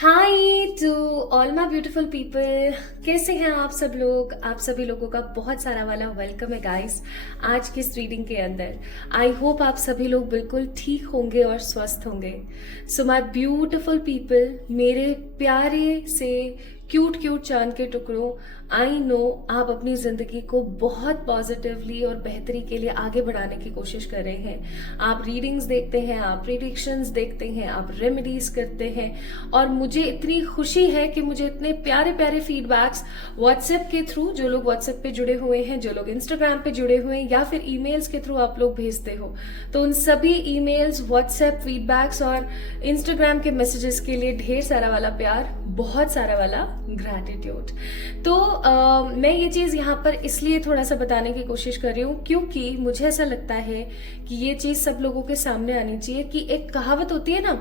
Hi to all my beautiful people. कैसे हैं आप सब लोग? आप सभी लोगों का बहुत सारा वाला वेलकम है गाइस आज की इस रीडिंग के अंदर। आई होप आप सभी लोग बिल्कुल ठीक होंगे और स्वस्थ होंगे। सो माई ब्यूटीफुल पीपल, मेरे प्यारे से क्यूट क्यूट चांद के टुकड़ों, आई नो आप अपनी जिंदगी को बहुत पॉजिटिवली और बेहतरी के लिए आगे बढ़ाने की कोशिश कर रहे हैं। आप रीडिंग्स देखते हैं, आप प्रिडिक्शंस देखते हैं, आप रेमेडीज करते हैं और मुझे इतनी खुशी है कि मुझे इतने प्यारे प्यारे फीडबैक्स व्हाट्सएप के थ्रू, जो लोग व्हाट्सएप पे जुड़े हुए हैं, जो लोग इंस्टाग्राम पे जुड़े हुए हैं या फिर ईमेल्स के थ्रू आप लोग भेजते हो, तो उन सभी ईमेल्स, व्हाट्सएप फीडबैक्स और इंस्टाग्राम के मैसेजेस के लिए ढेर सारा वाला प्यार, बहुत सारा वाला ग्रैटिट्यूड। तो मैं ये चीज़ यहाँ पर इसलिए थोड़ा सा बताने की कोशिश कर रही हूँ क्योंकि मुझे ऐसा लगता है कि ये चीज़ सब लोगों के सामने आनी चाहिए कि एक कहावत होती है ना,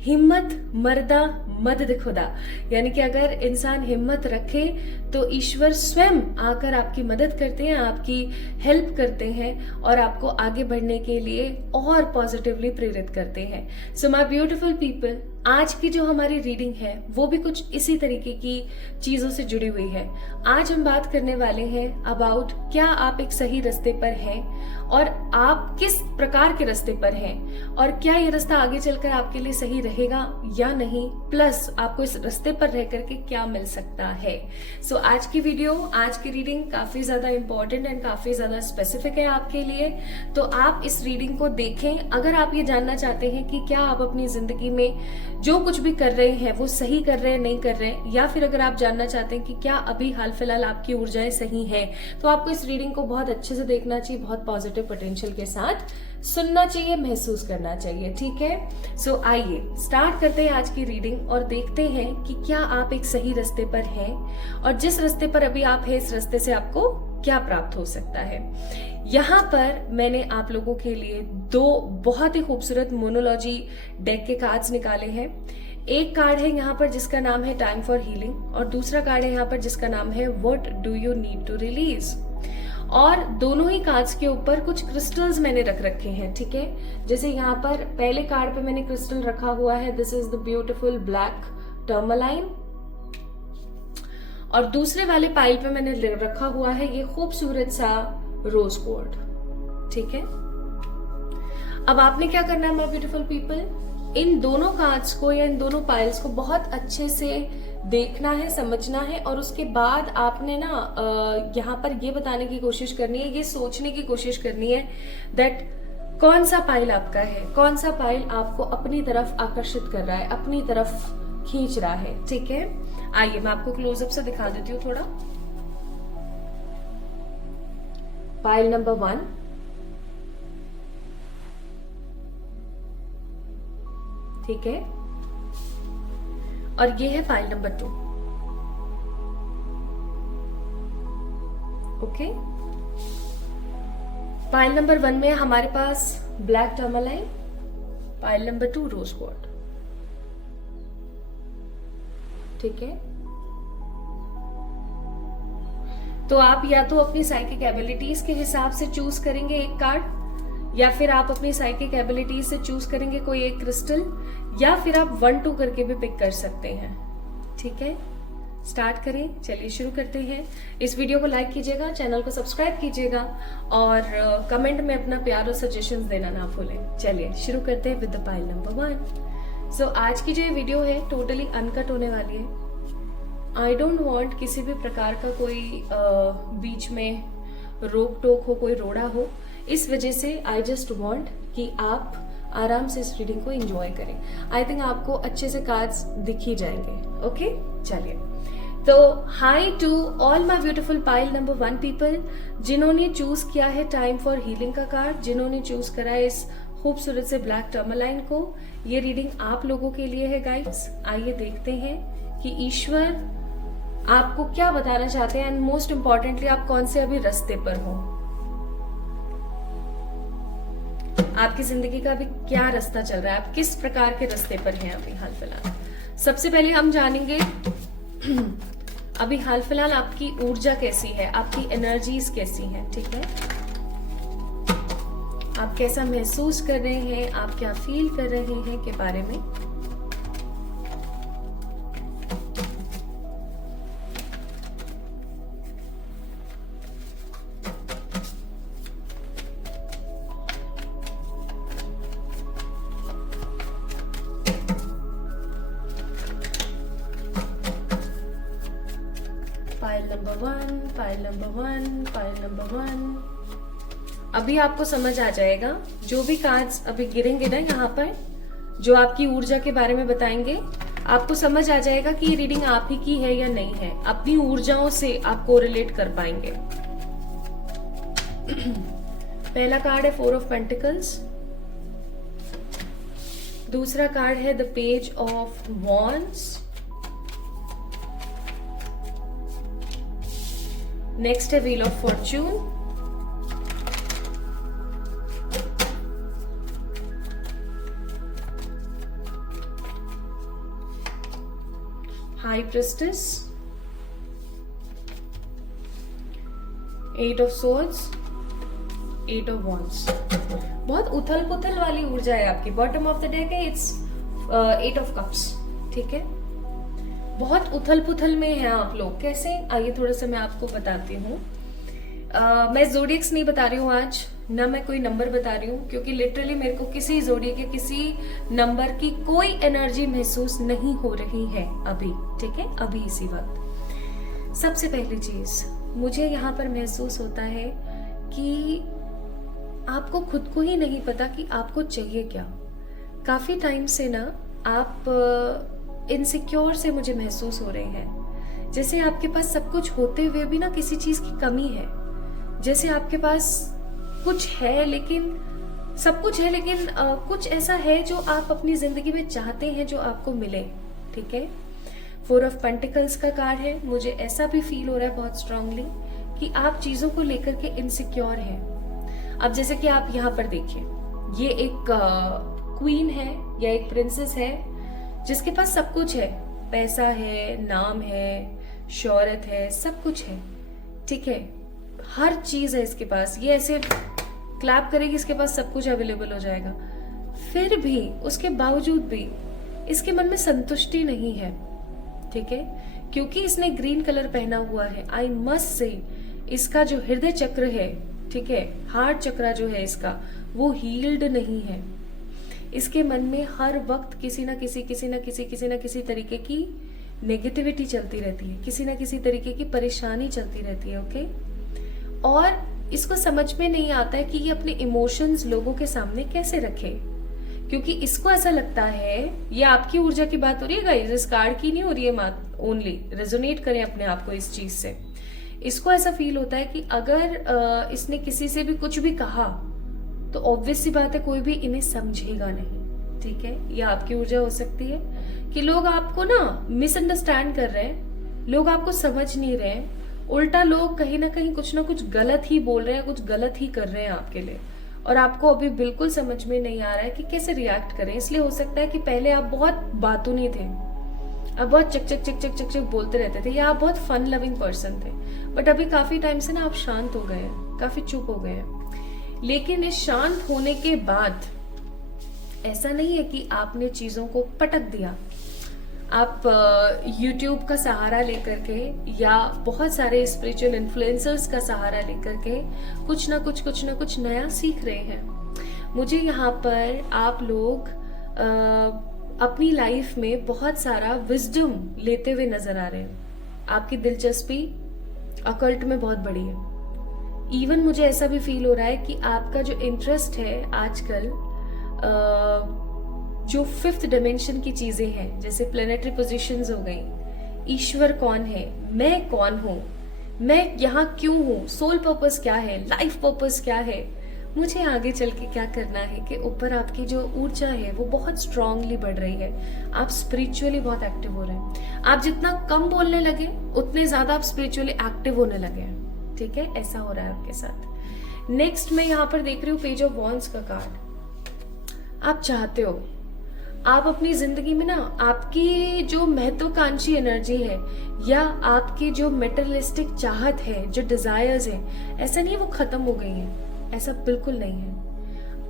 हिम्मत मर्दा मदद खुदा, यानी कि अगर इंसान हिम्मत रखे तो ईश्वर स्वयं आकर आपकी मदद करते हैं, आपकी हेल्प करते हैं और आपको आगे बढ़ने के लिए और पॉजिटिवली प्रेरित करते हैं। सो माय ब्यूटीफुल पीपल, आज की जो हमारी रीडिंग है वो भी कुछ इसी तरीके की चीजों से जुड़ी हुई है। आज हम बात करने वाले हैं अबाउट क्या आप एक सही रास्ते पर हैं और आप किस प्रकार के रास्ते पर हैं और क्या ये रास्ता आगे चलकर आपके लिए सही रहेगा या नहीं, प्लस आपको इस रास्ते पर रह करके क्या मिल सकता है। सो आज की वीडियो, आज की रीडिंग काफी ज्यादा इंपॉर्टेंट एंड काफी ज्यादा स्पेसिफिक है आपके लिए, तो आप इस रीडिंग को देखें अगर आप ये जानना चाहते हैं कि क्या आप अपनी जिंदगी में जो कुछ भी कर रहे हैं वो सही कर रहे हैं, नहीं कर रहे हैं, या फिर अगर आप जानना चाहते हैं कि क्या अभी हाल फिलहाल आपकी ऊर्जाएं सही हैं, तो आपको इस रीडिंग को बहुत अच्छे से देखना चाहिए, बहुत पॉजिटिव पोटेंशियल के साथ सुनना चाहिए, महसूस करना चाहिए। ठीक है, सो आइए स्टार्ट करते हैं आज की रीडिंग और देखते हैं कि क्या आप एक सही रास्ते पर हैं और जिस रास्ते पर अभी आप हैं इस रास्ते से आपको क्या प्राप्त हो सकता है। यहाँ पर मैंने आप लोगों के लिए दो बहुत ही खूबसूरत मोनोलॉजी डेक के कार्ड्स निकाले हैं। एक कार्ड है यहाँ पर जिसका नाम है टाइम फॉर हीलिंग और दूसरा कार्ड है यहाँ पर जिसका नाम है what do you need to release. और दोनों ही कार्ड्स के ऊपर कुछ क्रिस्टल्स मैंने रख रखे हैं। ठीक है, जैसे यहाँ पर पहले कार्ड पे मैंने क्रिस्टल रखा हुआ है, this is the beautiful black tourmaline, और दूसरे वाले पाइल पे मैंने रखा हुआ है ये खूबसूरत सा रोज गोल्ड। ठीक है, अब आपने क्या करना है माय ब्यूटीफुल पीपल, इन दोनों कार्ड्स को या इन दोनों पाइल्स को बहुत अच्छे से देखना है, समझना है और उसके बाद आपने ना यहाँ पर ये बताने की कोशिश करनी है, ये सोचने की कोशिश करनी है दैट कौन सा पाइल आपका है, कौन सा पाइल आपको अपनी तरफ आकर्षित कर रहा है, अपनी तरफ खींच रहा है। ठीक है, आइए मैं आपको क्लोजअप से दिखा देती हूँ थोड़ा। पाइल नंबर 1, ठीक है, और ये है file number 2। Okay, file number 1 में हमारे पास black tourmaline, file number 2 rose gold. ठीक है, तो आप या तो अपनी साइकिक एबिलिटीज के हिसाब से चूज करेंगे एक कार्ड, या फिर आप अपनी साइकिक एबिलिटीज से चूज करेंगे कोई एक क्रिस्टल, या फिर आप 1-2 करके भी पिक कर सकते हैं। ठीक है, स्टार्ट करें, चलिए शुरू करते हैं। इस वीडियो को लाइक कीजिएगा, चैनल को सब्सक्राइब कीजिएगा और कमेंट में अपना प्यार और सजेशंस देना ना भूलें। चलिए शुरू करते हैं विद द पाइल नंबर 1। सो आज की जो ये वीडियो है टोटली अनकट होने वाली है। आई डोंट वांट किसी भी प्रकार का कोई बीच में रोक टोक हो, कोई रोड़ा हो, इस वजह से आई जस्ट वांट कि आप आराम से इस रीडिंग को एंजॉय करें। आई थिंक आपको अच्छे से कार्ड्स दिख ही जाएंगे। ओके, चलिए, तो hi to all my beautiful pile number 1 people, जिन्होंने चूज किया है टाइम फॉर हीलिंग का कार्ड, जिन्होंने चूज करा है इस खूबसूरत से ब्लैक टर्मलाइन को, ये रीडिंग आप लोगों के लिए है गाइड्स। आइए देखते हैं कि ईश्वर आपको क्या बताना चाहते हैं एंड मोस्ट इंपॉर्टेंटली आप कौन से अभी रास्ते पर हो, आपकी जिंदगी का अभी क्या रास्ता चल रहा है, आप किस प्रकार के रास्ते पर हैं अभी हाल फिलहाल। सबसे पहले हम जानेंगे अभी हाल फिलहाल आपकी ऊर्जा कैसी है, आपकी एनर्जीज कैसी हैं। ठीक है, आप कैसा महसूस कर रहे हैं, आप क्या फील कर रहे हैं के बारे में। Number 1, pile number 1, pile number 1। अभी आपको समझ आ जाएगा, जो भी कार्ड्स अभी गिरेंगे ना यहाँ पर, जो आपकी ऊर्जा के बारे में बताएंगे, आपको समझ आ जाएगा कि ये रीडिंग आप ही की है या नहीं है। अपनी ऊर्जाओं से आपको रिलेट कर पाएंगे। पहला कार्ड है 4 ऑफ पेंटिकल्स, दूसरा कार्ड है the page of wands, next है wheel of fortune, high priestess, 8 of swords, 8 of wands. बहुत उथल पुथल वाली ऊर्जा है आपकी। बॉटम ऑफ द डेक है इट्स 8 ऑफ कप्स, ठीक है। बहुत उथल पुथल में हैं आप लोग। कैसे, आइए थोड़ा सा मैं आपको बताती हूँ। मैं जोडियक्स नहीं बता रही हूँ आज, ना मैं कोई नंबर बता रही हूँ, क्योंकि लिटरली मेरे को किसी जोडियक या किसी नंबर की कोई एनर्जी महसूस नहीं हो रही है अभी, ठीक है, अभी इसी वक्त। सबसे पहली चीज मुझे यहाँ पर महसूस होता है कि आपको खुद को ही नहीं पता कि आपको चाहिए क्या। काफी टाइम से ना आप इनसिक्योर से मुझे महसूस हो रहे हैं, जैसे आपके पास सब कुछ होते हुए भी ना किसी चीज की कमी है। जैसे आपके पास कुछ है लेकिन सब कुछ है, लेकिन कुछ ऐसा है जो आप अपनी जिंदगी में चाहते हैं जो आपको मिले, ठीक है। 4 ऑफ पेंटिकल्स का कार्ड है। मुझे ऐसा भी फील हो रहा है बहुत स्ट्रांगली कि आप चीजों को लेकर के इनसिक्योर हैं। अब जैसे कि आप यहाँ पर देखिए, ये एक क्वीन है या एक प्रिंसेस है जिसके पास सब कुछ है, पैसा है, नाम है, शोहरत है, सब कुछ है, ठीक है, हर चीज है इसके पास। ये ऐसे क्लैप करेगी, इसके पास सब कुछ अवेलेबल हो जाएगा। फिर भी, उसके बावजूद भी इसके मन में संतुष्टि नहीं है, ठीक है, क्योंकि इसने ग्रीन कलर पहना हुआ है। आई मस्ट से इसका जो हृदय चक्र है, ठीक है, हार्ट चक्र जो है इसका, वो हील्ड नहीं है। इसके मन में हर वक्त किसी ना किसी तरीके की नेगेटिविटी चलती रहती है, किसी ना किसी तरीके की परेशानी चलती रहती है, ओके। और इसको समझ में नहीं आता है कि ये अपने इमोशंस लोगों के सामने कैसे रखे, क्योंकि इसको ऐसा लगता है, ये आपकी ऊर्जा की बात हो रही है गाइस, इस कार्ड की नहीं हो रही है, ओनली रेजोनेट करें अपने आप को इस चीज से। इसको ऐसा फील होता है कि अगर इसने किसी से भी कुछ भी कहा तो ऑब्वियस सी बात है कोई भी इन्हें समझेगा नहीं, ठीक है। ये आपकी ऊर्जा हो सकती है कि लोग आपको ना मिसअंडरस्टैंड कर रहे हैं, लोग आपको समझ नहीं रहे हैं, उल्टा लोग कहीं ना कहीं कुछ ना कुछ गलत ही बोल रहे हैं, कुछ गलत ही कर रहे हैं आपके लिए, और आपको अभी बिल्कुल समझ में नहीं आ रहा है कि कैसे रिएक्ट करें। इसलिए हो सकता है कि पहले आप बहुत बातूनी थे, आप बहुत चक चक चक चक चक चक बोलते रहते थे, या आप बहुत फन लविंग पर्सन थे, बट अभी काफी टाइम से ना आप शांत हो गए हैं, काफी चुप हो गए हैं। लेकिन इस शांत होने के बाद ऐसा नहीं है कि आपने चीजों को पटक दिया। आप YouTube का सहारा लेकर के या बहुत सारे स्पिरिचुअल इन्फ्लुएंसर्स का सहारा लेकर के कुछ ना कुछ नया सीख रहे हैं। मुझे यहाँ पर आप लोग अपनी लाइफ में बहुत सारा विजडम लेते हुए नजर आ रहे हैं। आपकी दिलचस्पी अकल्ट में बहुत बड़ी है। इवन मुझे ऐसा भी फील हो रहा है कि आपका जो इंटरेस्ट है आजकल, जो 5th डायमेंशन की चीजें हैं, जैसे प्लेनेटरी पोजीशंस हो गई, ईश्वर कौन है, मैं कौन हूँ, मैं यहाँ क्यों हूँ, सोल पर्पस क्या है, लाइफ पर्पस क्या है, मुझे आगे चल के क्या करना है, कि ऊपर आपकी जो ऊर्जा है वो बहुत स्ट्रांगली बढ़ रही है। आप स्पिरिचुअली बहुत एक्टिव हो रहे हैं। आप जितना कम बोलने लगे उतने ज्यादा आप स्पिरिचुअली एक्टिव होने लगे हैं, ठीक है, ऐसा हो रहा है आपके साथ। नेक्स्ट मैं यहाँ पर देख रही हूँ पेज ऑफ वॉन्ड्स का कार्ड। आप चाहते हो, आप अपनी जिंदगी में ना, आपकी जो महत्वाकांक्षी एनर्जी है या आपकी जो मेटेरियलिस्टिक चाहत है, जो डिजायर्स है, ऐसा नहीं है वो खत्म हो गई है, ऐसा बिल्कुल नहीं है।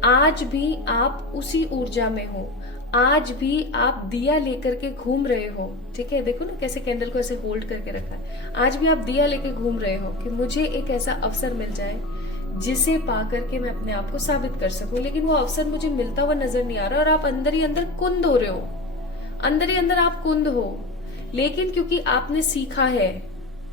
आज भी आप उसी ऊर्जा में हो, आज भी आप दिया लेकर के घूम रहे हो, ठीक है, देखो ना कैसे कैंडल को ऐसे होल्ड करके रखा है। आज भी आप दिया लेके घूम रहे हो कि मुझे एक ऐसा अवसर मिल जाए जिसे पा करके मैं अपने आप को साबित कर सकूं, लेकिन वो अवसर मुझे मिलता हुआ नजर नहीं आ रहा, और आप अंदर ही अंदर कुंद हो रहे हो, अंदर ही अंदर आप कुंद हो। लेकिन क्योंकि आपने सीखा है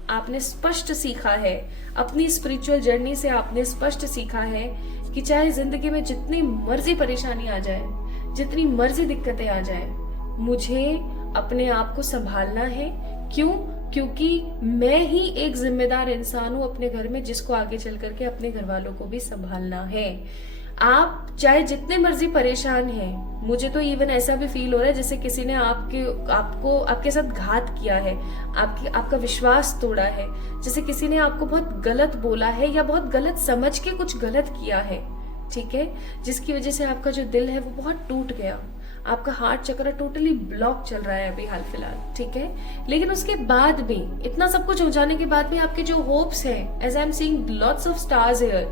आपने स्पष्ट सीखा है, अपनी स्पिरिचुअल जर्नी से आपने स्पष्ट सीखा है कि चाहे जिंदगी में जितनी मर्जी परेशानी आ जाए, जितनी मर्जी दिक्कतें आ जाए, मुझे अपने आप को संभालना है। क्यों? क्योंकि मैं ही एक जिम्मेदार इंसान हूं अपने घर में, जिसको आगे चल करके अपने घर वालों को भी संभालना है। आप चाहे जितने मर्जी परेशान हैं, मुझे तो इवन ऐसा भी फील हो रहा है जैसे किसी ने आपके साथ घात किया है, आपका विश्वास तोड़ा है, जैसे किसी ने आपको बहुत गलत बोला है या बहुत गलत समझ के कुछ गलत किया है, ठीक है, जिसकी वजह से आपका जो दिल है वो बहुत टूट गया, आपका हार्ट चक्र टोटली ब्लॉक चल रहा है अभी हाल फिलहाल, ठीक है। लेकिन उसके बाद भी, इतना सब कुछ हो जाने के बाद भी आपके जो होप्स हैं, as I am seeing lots of stars here,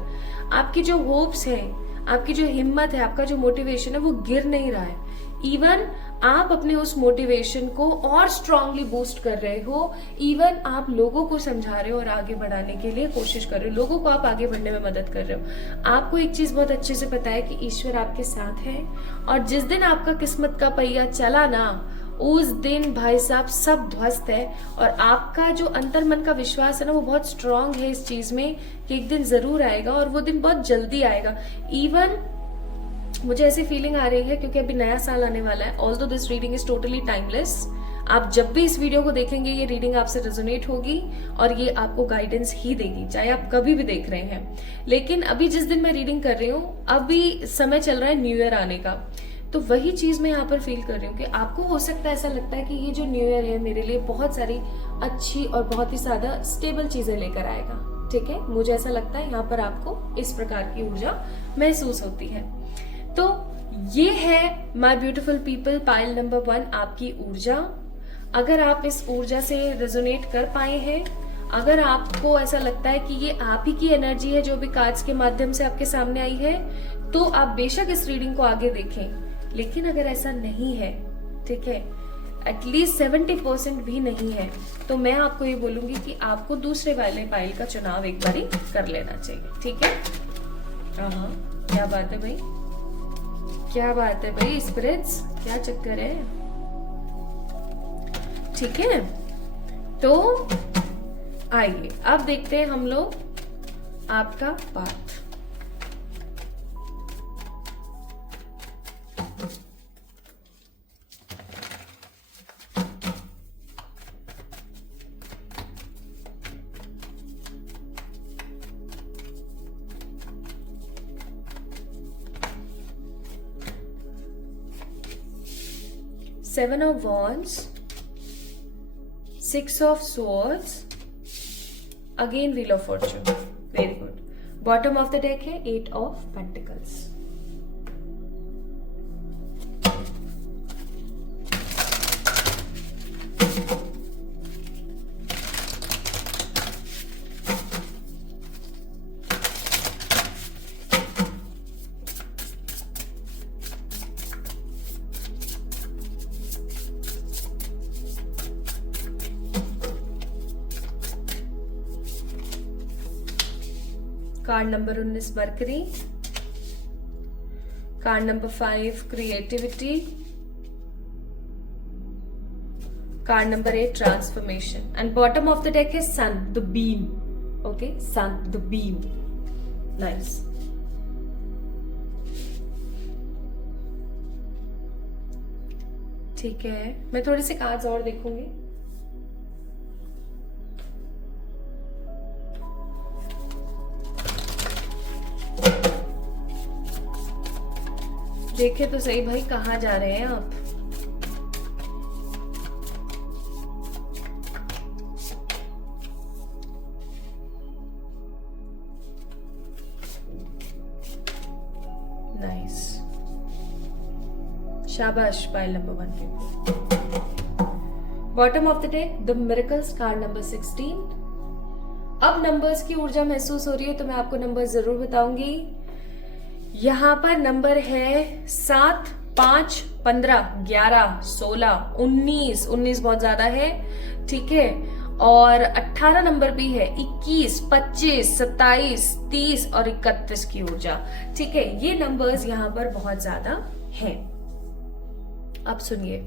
आपकी जो होप्स हैं, आपकी जो हिम्मत है, आपका जो मोटिवेशन है, वो गिर नहीं रहा है। इवन आप अपने उस मोटिवेशन को और स्ट्रांगली बूस्ट कर रहे हो, इवन आप लोगों को समझा रहे हो और आगे बढ़ाने के लिए कोशिश कर रहे हो, लोगों को आप आगे बढ़ने में मदद कर रहे हो। आपको एक चीज बहुत अच्छे से पता है कि ईश्वर आपके साथ है, और जिस दिन आपका किस्मत का पहिया चला ना, उस दिन भाई साहब सब ध्वस्त है। और आपका जो अंतर मन का विश्वास है ना, वो बहुत स्ट्रांग है इस चीज में कि एक दिन जरूर आएगा, और वो दिन बहुत जल्दी आएगा। इवन मुझे ऐसी फीलिंग आ रही है क्योंकि अभी नया साल आने वाला है। Although this reading is totally timeless, आप जब भी इस वीडियो को देखेंगे ये रीडिंग आपसे रेजोनेट होगी और ये आपको गाइडेंस ही देगी, चाहे आप कभी भी देख रहे हैं। लेकिन अभी जिस दिन मैं रीडिंग कर रही हूँ, अभी समय चल रहा है न्यू ईयर आने का, तो वही चीज मैं यहाँ पर फील कर रही हूँ कि आपको हो सकता है ऐसा लगता है कि ये जो न्यू ईयर है मेरे लिए बहुत सारी अच्छी और बहुत ही ज्यादा स्टेबल चीजें लेकर आएगा, ठीक है। मुझे ऐसा लगता है यहाँ पर आपको इस प्रकार की ऊर्जा महसूस होती है। तो ये है my beautiful people pile number 1, आपकी ऊर्जा। अगर आप इस ऊर्जा से रेजोनेट कर पाए हैं, अगर आपको ऐसा लगता है कि ये आप ही की एनर्जी है जो भी कार्ड्स के माध्यम से आपके सामने आई है, तो आप बेशक इस रीडिंग को आगे देखें। लेकिन अगर ऐसा नहीं है, ठीक है, एटलीस्ट 70% भी नहीं है, तो मैं आपको ये बोलूंगी कि आपको दूसरे वाले पाइल का चुनाव एक बारी कर लेना चाहिए, ठीक है। हाँ, क्या बात है भाई, क्या बात है भाई, स्पिरिट्स क्या चक्कर है, ठीक है। तो आइए अब देखते हैं हम लोग आपका path. Seven of Wands, Six of Swords, again Wheel of Fortune, very good. Bottom of the deck है Eight of Pentacles. Card number 19 Mercury, card number 5 creativity, card number 8 transformation, and bottom of the deck है sun the beam. Okay, sun the beam, nice. ठीक है, मैं थोड़ी सी cards और देखूंगी। देखे तो सही भाई, कहाँ जा रहे हैं आप। नाइस, शाबाश पाइल नंबर 1 के। Bottom of the deck the miracles, card number 16। अब नंबर्स की ऊर्जा महसूस हो रही है तो मैं आपको नंबर जरूर बताऊंगी। यहाँ पर नंबर है 7, 5, 15, 11, 16, 19, 19 बहुत ज्यादा है, ठीक है, और 18 नंबर भी है, 21, 25, 27, 30 और 31 की ऊर्जा, ठीक है। ये नंबर्स यहाँ पर बहुत ज्यादा हैं। अब सुनिए,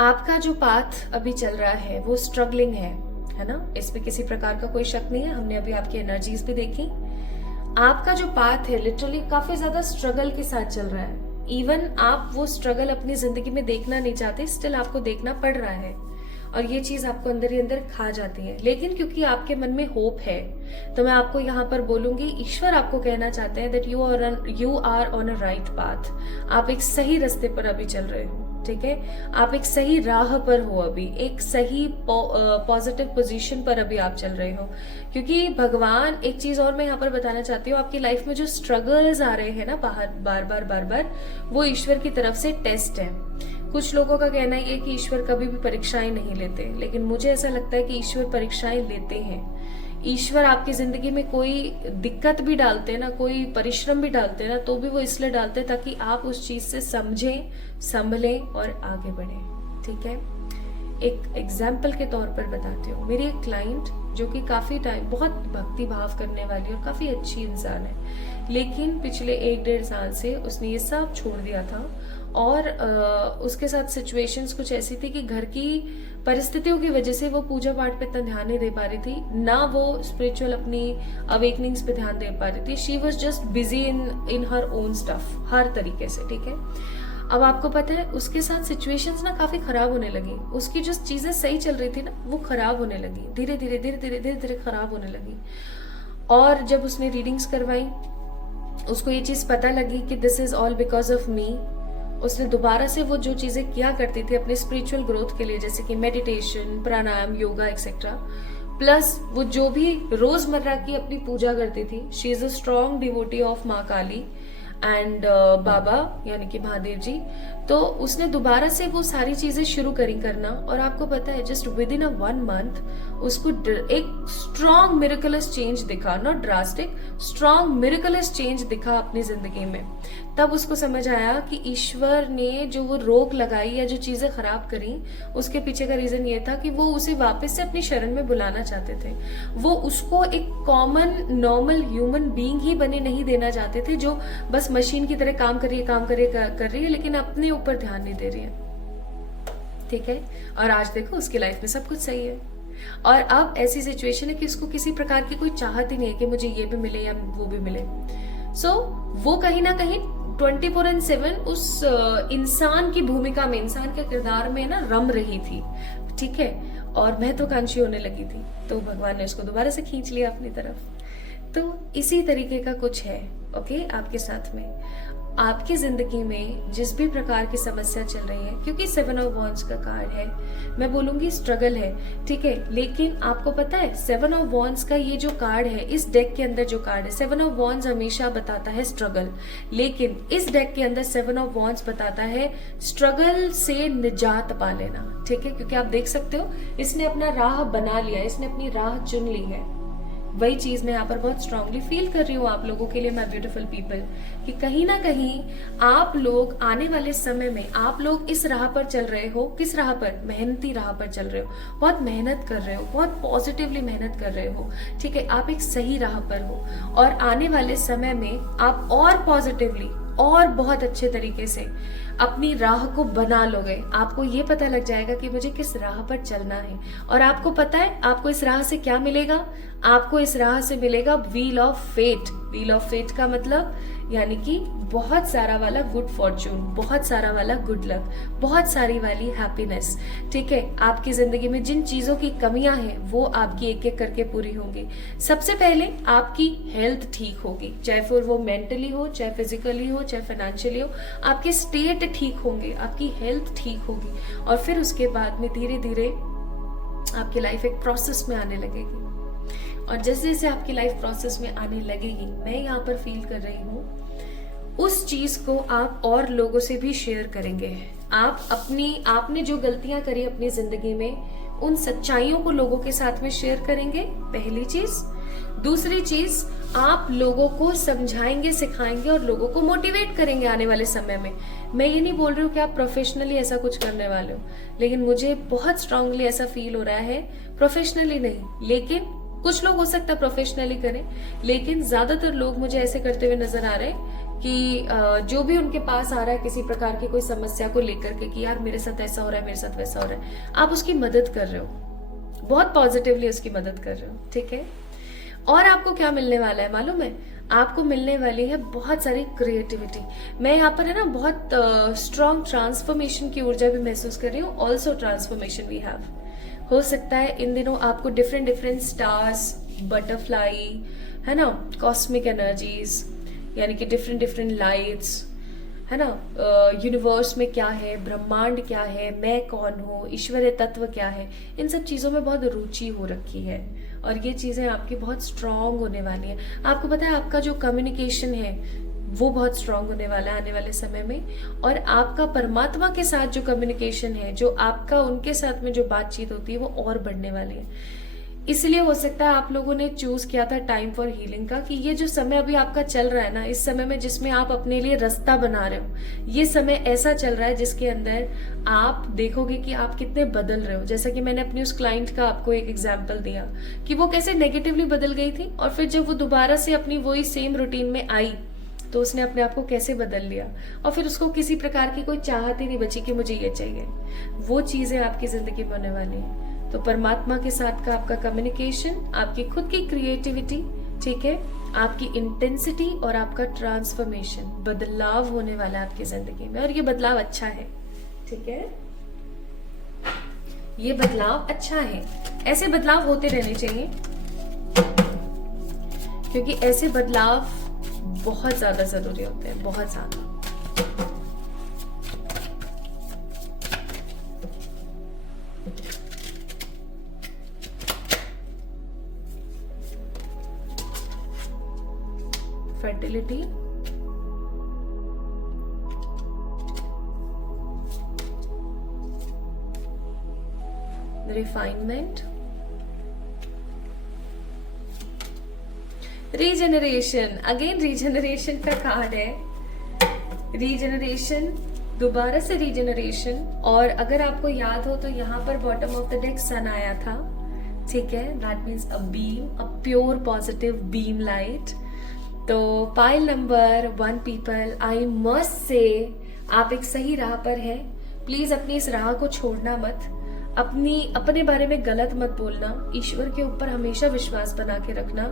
आपका जो पाथ अभी चल रहा है वो स्ट्रगलिंग है ना, इसमें किसी प्रकार का कोई शक नहीं है। हमने अभी आपकी एनर्जीज भी देखी। आपका जो पाथ है लिटरली काफी ज्यादा स्ट्रगल के साथ चल रहा है। इवन आप वो स्ट्रगल अपनी जिंदगी में देखना नहीं चाहते, स्टिल आपको देखना पड़ रहा है और ये चीज आपको अंदर ही अंदर खा जाती है। लेकिन क्योंकि आपके मन में होप है तो मैं आपको यहाँ पर बोलूंगी, ईश्वर आपको कहना चाहते हैं that you are on a right path. आप एक सही रास्ते पर अभी चल रहे हो, ठीक है। आप एक सही राह पर हो, अभी एक सही पॉजिटिव पोजीशन पर अभी आप चल रहे हो। क्योंकि भगवान, एक चीज और मैं यहाँ पर बताना चाहती हूँ, आपकी लाइफ में जो स्ट्रगल्स आ रहे हैं ना बाहर बार बार, वो ईश्वर की तरफ से टेस्ट है। कुछ लोगों का कहना है कि ईश्वर कभी भी परीक्षाएं नहीं लेते, लेकिन मुझे ऐसा लगता है कि ईश्वर परीक्षाएं लेते हैं। ईश्वर आपकी जिंदगी में कोई दिक्कत भी डालते हैं ना, कोई परिश्रम भी डालते हैं ना, तो भी वो इसलिए डालते हैं ताकि आप उस चीज से समझें, संभलें और आगे बढ़ें, ठीक है। एक एग्जाम्पल के तौर पर बताती हूँ। मेरी एक क्लाइंट जो कि काफी टाइम बहुत भक्ति भाव करने वाली और काफी अच्छी इंसान है, लेकिन पिछले 1-1.5 साल से उसने ये सब छोड़ दिया था। और उसके साथ सिचुएशंस कुछ ऐसी थी कि घर की परिस्थितियों की वजह से वो पूजा पाठ पे इतना ध्यान नहीं दे पा रही थी, ना वो स्पिरिचुअल अपनी अवेकनिंग्स पे ध्यान दे पा रही थी। She was just busy in her own stuff, हर तरीके से, ठीक है। अब आपको पता है उसके साथ सिचुएशंस ना काफी खराब होने लगी। उसकी जो चीजें सही चल रही थी ना वो खराब होने लगी, धीरे धीरे खराब होने लगी। और जब उसने रीडिंग्स करवाई, उसको ये चीज पता लगी कि this is all because of me. उसने दोबारा से वो जो चीजें किया करती थी अपने स्पिरिचुअल ग्रोथ के लिए, जैसे कि मेडिटेशन, प्राणायाम, योगा एक्सेट्रा, प्लस वो जो भी रोजमर्रा की अपनी पूजा करती थी। She is a strong devotee of माँ काली एंड बाबा यानी कि महादेव जी। तो उसने दोबारा से वो सारी चीजें शुरू करी करना, और आपको पता है just with in a 1 month उसको एक स्ट्रॉन्ग मिरेकलस चेंज दिखा, not drastic, strong miracles change दिखा अपनी जिंदगी में। तब उसको समझ आया कि ईश्वर ने जो वो रोक लगाई या जो चीजें खराब करी, उसके पीछे का रीजन ये था कि वो उसे वापस से अपनी शरण में बुलाना चाहते थे। वो उसको एक कॉमन नॉर्मल ह्यूमन बीइंग ही बने नहीं देना चाहते थे, जो बस मशीन की तरह काम कर रही है लेकिन अपने ऊपर ध्यान नहीं दे रही है, ठीक है। और आज देखो उसकी लाइफ में सब कुछ सही है। और अब ऐसी सिचुएशन है कि उसको किसी प्रकार की कोई चाहत ही नहीं है कि मुझे ये भी मिले या वो भी मिले। सो वो कहीं ना कहीं 24/7 उस इंसान की भूमिका में, इंसान के किरदार में ना रम रही थी, ठीक है। और महत्वाकांक्षी होने लगी थी, तो भगवान ने उसको दोबारा से खींच लिया अपनी तरफ। तो इसी तरीके का कुछ है, ओके, आपके साथ में। आपकी जिंदगी में जिस भी प्रकार की समस्या चल रही है, क्योंकि 7 ऑफ वॉन्ड्स का कार्ड है, मैं बोलूंगी स्ट्रगल है, ठीक है। लेकिन आपको पता है 7 ऑफ वॉन्ड्स का ये जो कार्ड है, इस डेक के अंदर जो कार्ड है, 7 ऑफ वॉन्ड्स हमेशा बताता है स्ट्रगल, लेकिन इस डेक के अंदर 7 ऑफ वॉन्ड्स बताता है स्ट्रगल से निजात पा लेना, ठीक है। क्योंकि आप देख सकते हो इसने अपना राह बना लिया, इसने अपनी राह चुन ली है। वही चीज मैं यहाँ पर बहुत स्ट्रांगली फील कर रही हूँ आप लोगों के लिए, माय ब्यूटीफुल पीपल, कि कहीं ना कहीं आप लोग आने वाले समय में, आप लोग इस राह पर चल रहे हो। किस राह पर? मेहनती राह पर चल रहे हो, बहुत मेहनत कर रहे हो, बहुत पॉजिटिवली मेहनत कर रहे हो, ठीक है। आप एक सही राह पर हो और आने वाले समय में आप और पॉजिटिवली और बहुत अच्छे तरीके से अपनी राह को बना लोगे। आपको ये पता लग जाएगा कि मुझे किस राह पर चलना है। और आपको पता है आपको इस राह से क्या मिलेगा? आपको इस राह से मिलेगा wheel of fate. Wheel of fate का मतलब यानी कि बहुत सारा वाला गुड फॉर्चून, बहुत सारा वाला गुड लक, बहुत सारी वाली हैप्पीनेस, ठीक है। आपकी जिंदगी में जिन चीजों की कमियां हैं वो आपकी एक एक करके पूरी होंगी। सबसे पहले आपकी हेल्थ ठीक होगी, चाहे फिर वो मेंटली हो, चाहे फिजिकली हो, चाहे फाइनेंशियली हो, आपके स्टेट ठीक होंगे, आपकी हेल्थ ठीक होगी। और फिर उसके बाद में धीरे धीरे आपकी लाइफ एक प्रोसेस में आने लगेगी। और जैसे जैसे आपकी लाइफ प्रोसेस में आने लगेगी, मैं यहाँ पर फील कर रही हूँ, उस चीज को आप और लोगों से भी शेयर करेंगे। आपने जो गलतियां करी अपनी जिंदगी में, उन सच्चाइयों को लोगों के साथ में शेयर करेंगे, पहली चीज। दूसरी चीज, आप लोगों को समझाएंगे, सिखाएंगे और लोगों को मोटिवेट करेंगे आने वाले समय में। मैं ये नहीं बोल रही हूँ कि आप प्रोफेशनली ऐसा कुछ करने वाले हो, लेकिन मुझे बहुत स्ट्रांगली ऐसा फील हो रहा है, प्रोफेशनली नहीं, लेकिन कुछ लोग हो सकता है प्रोफेशनली करें, लेकिन ज्यादातर लोग मुझे ऐसे करते हुए नजर आ रहे हैं कि जो भी उनके पास आ रहा है किसी प्रकार की कोई समस्या को लेकर के कि यार मेरे साथ ऐसा हो रहा है, मेरे साथ वैसा हो रहा है, आप उसकी मदद कर रहे हो, बहुत पॉजिटिवली उसकी मदद कर रहे हो, ठीक है। और आपको क्या मिलने वाला है मालूम है? आपको मिलने वाली है बहुत सारी क्रिएटिविटी। मैं यहाँ पर है ना बहुत स्ट्रॉन्ग ट्रांसफॉर्मेशन की ऊर्जा भी महसूस कर रही हूँ। Also transformation we have. हो सकता है इन दिनों आपको डिफरेंट डिफरेंट स्टार्स, बटरफ्लाई, है ना, कॉस्मिक एनर्जीज, यानी कि डिफरेंट डिफरेंट लाइट्स, है ना, यूनिवर्स में क्या है, ब्रह्मांड क्या है, मैं कौन हूँ, ईश्वरीय तत्व क्या है, इन सब चीज़ों में बहुत रुचि हो रखी है और ये चीज़ें आपकी बहुत स्ट्रांग होने वाली है। आपको पता है आपका जो कम्युनिकेशन है वो बहुत स्ट्रांग होने वाला है आने वाले समय में, और आपका परमात्मा के साथ जो कम्युनिकेशन है, जो आपका उनके साथ में जो बातचीत होती है वो और बढ़ने वाली है। इसलिए हो सकता है आप लोगों ने चूज किया था टाइम फॉर हीलिंग का, कि ये जो समय अभी आपका चल रहा है ना, इस समय में जिसमें आप अपने लिए रास्ता बना रहे हो, ये समय ऐसा चल रहा है जिसके अंदर आप देखोगे कि आप कितने बदल रहे हो। जैसा कि मैंने अपनी उस क्लाइंट का आपको एक एग्जाम्पल दिया कि वो कैसे नेगेटिवली बदल गई थी, और फिर जब वो दोबारा से अपनी वही सेम रूटीन में आई तो उसने अपने आप को कैसे बदल लिया, और फिर उसको किसी प्रकार की कोई चाहत ही नहीं बची कि मुझे ये चाहिए। वो चीजें आपकी जिंदगी में होने वाली है। तो परमात्मा के साथ का आपका कम्युनिकेशन, आपकी खुद की क्रिएटिविटी, ठीक है, आपकी इंटेंसिटी और आपका ट्रांसफॉर्मेशन, बदलाव होने वाला है आपकी जिंदगी में, और ये बदलाव अच्छा है, ठीक है, ये बदलाव अच्छा है। ऐसे बदलाव होते रहने चाहिए, क्योंकि ऐसे बदलाव बहुत ज्यादा जरूरी होते हैं, बहुत ज्यादा। fertility, refinement, regeneration. Again regeneration का कार्ड है, रीजनरेशन, दोबारा से रीजनरेशन। और अगर आपको याद हो तो यहाँ पर bottom of the deck sun आया था, ठीक है, that means a beam, a pure positive beam light. तो pile number 1 people, I must say आप एक सही राह पर हैं। प्लीज अपनी इस राह को छोड़ना मत, अपने बारे में गलत मत बोलना, ईश्वर के ऊपर हमेशा विश्वास बना के रखना,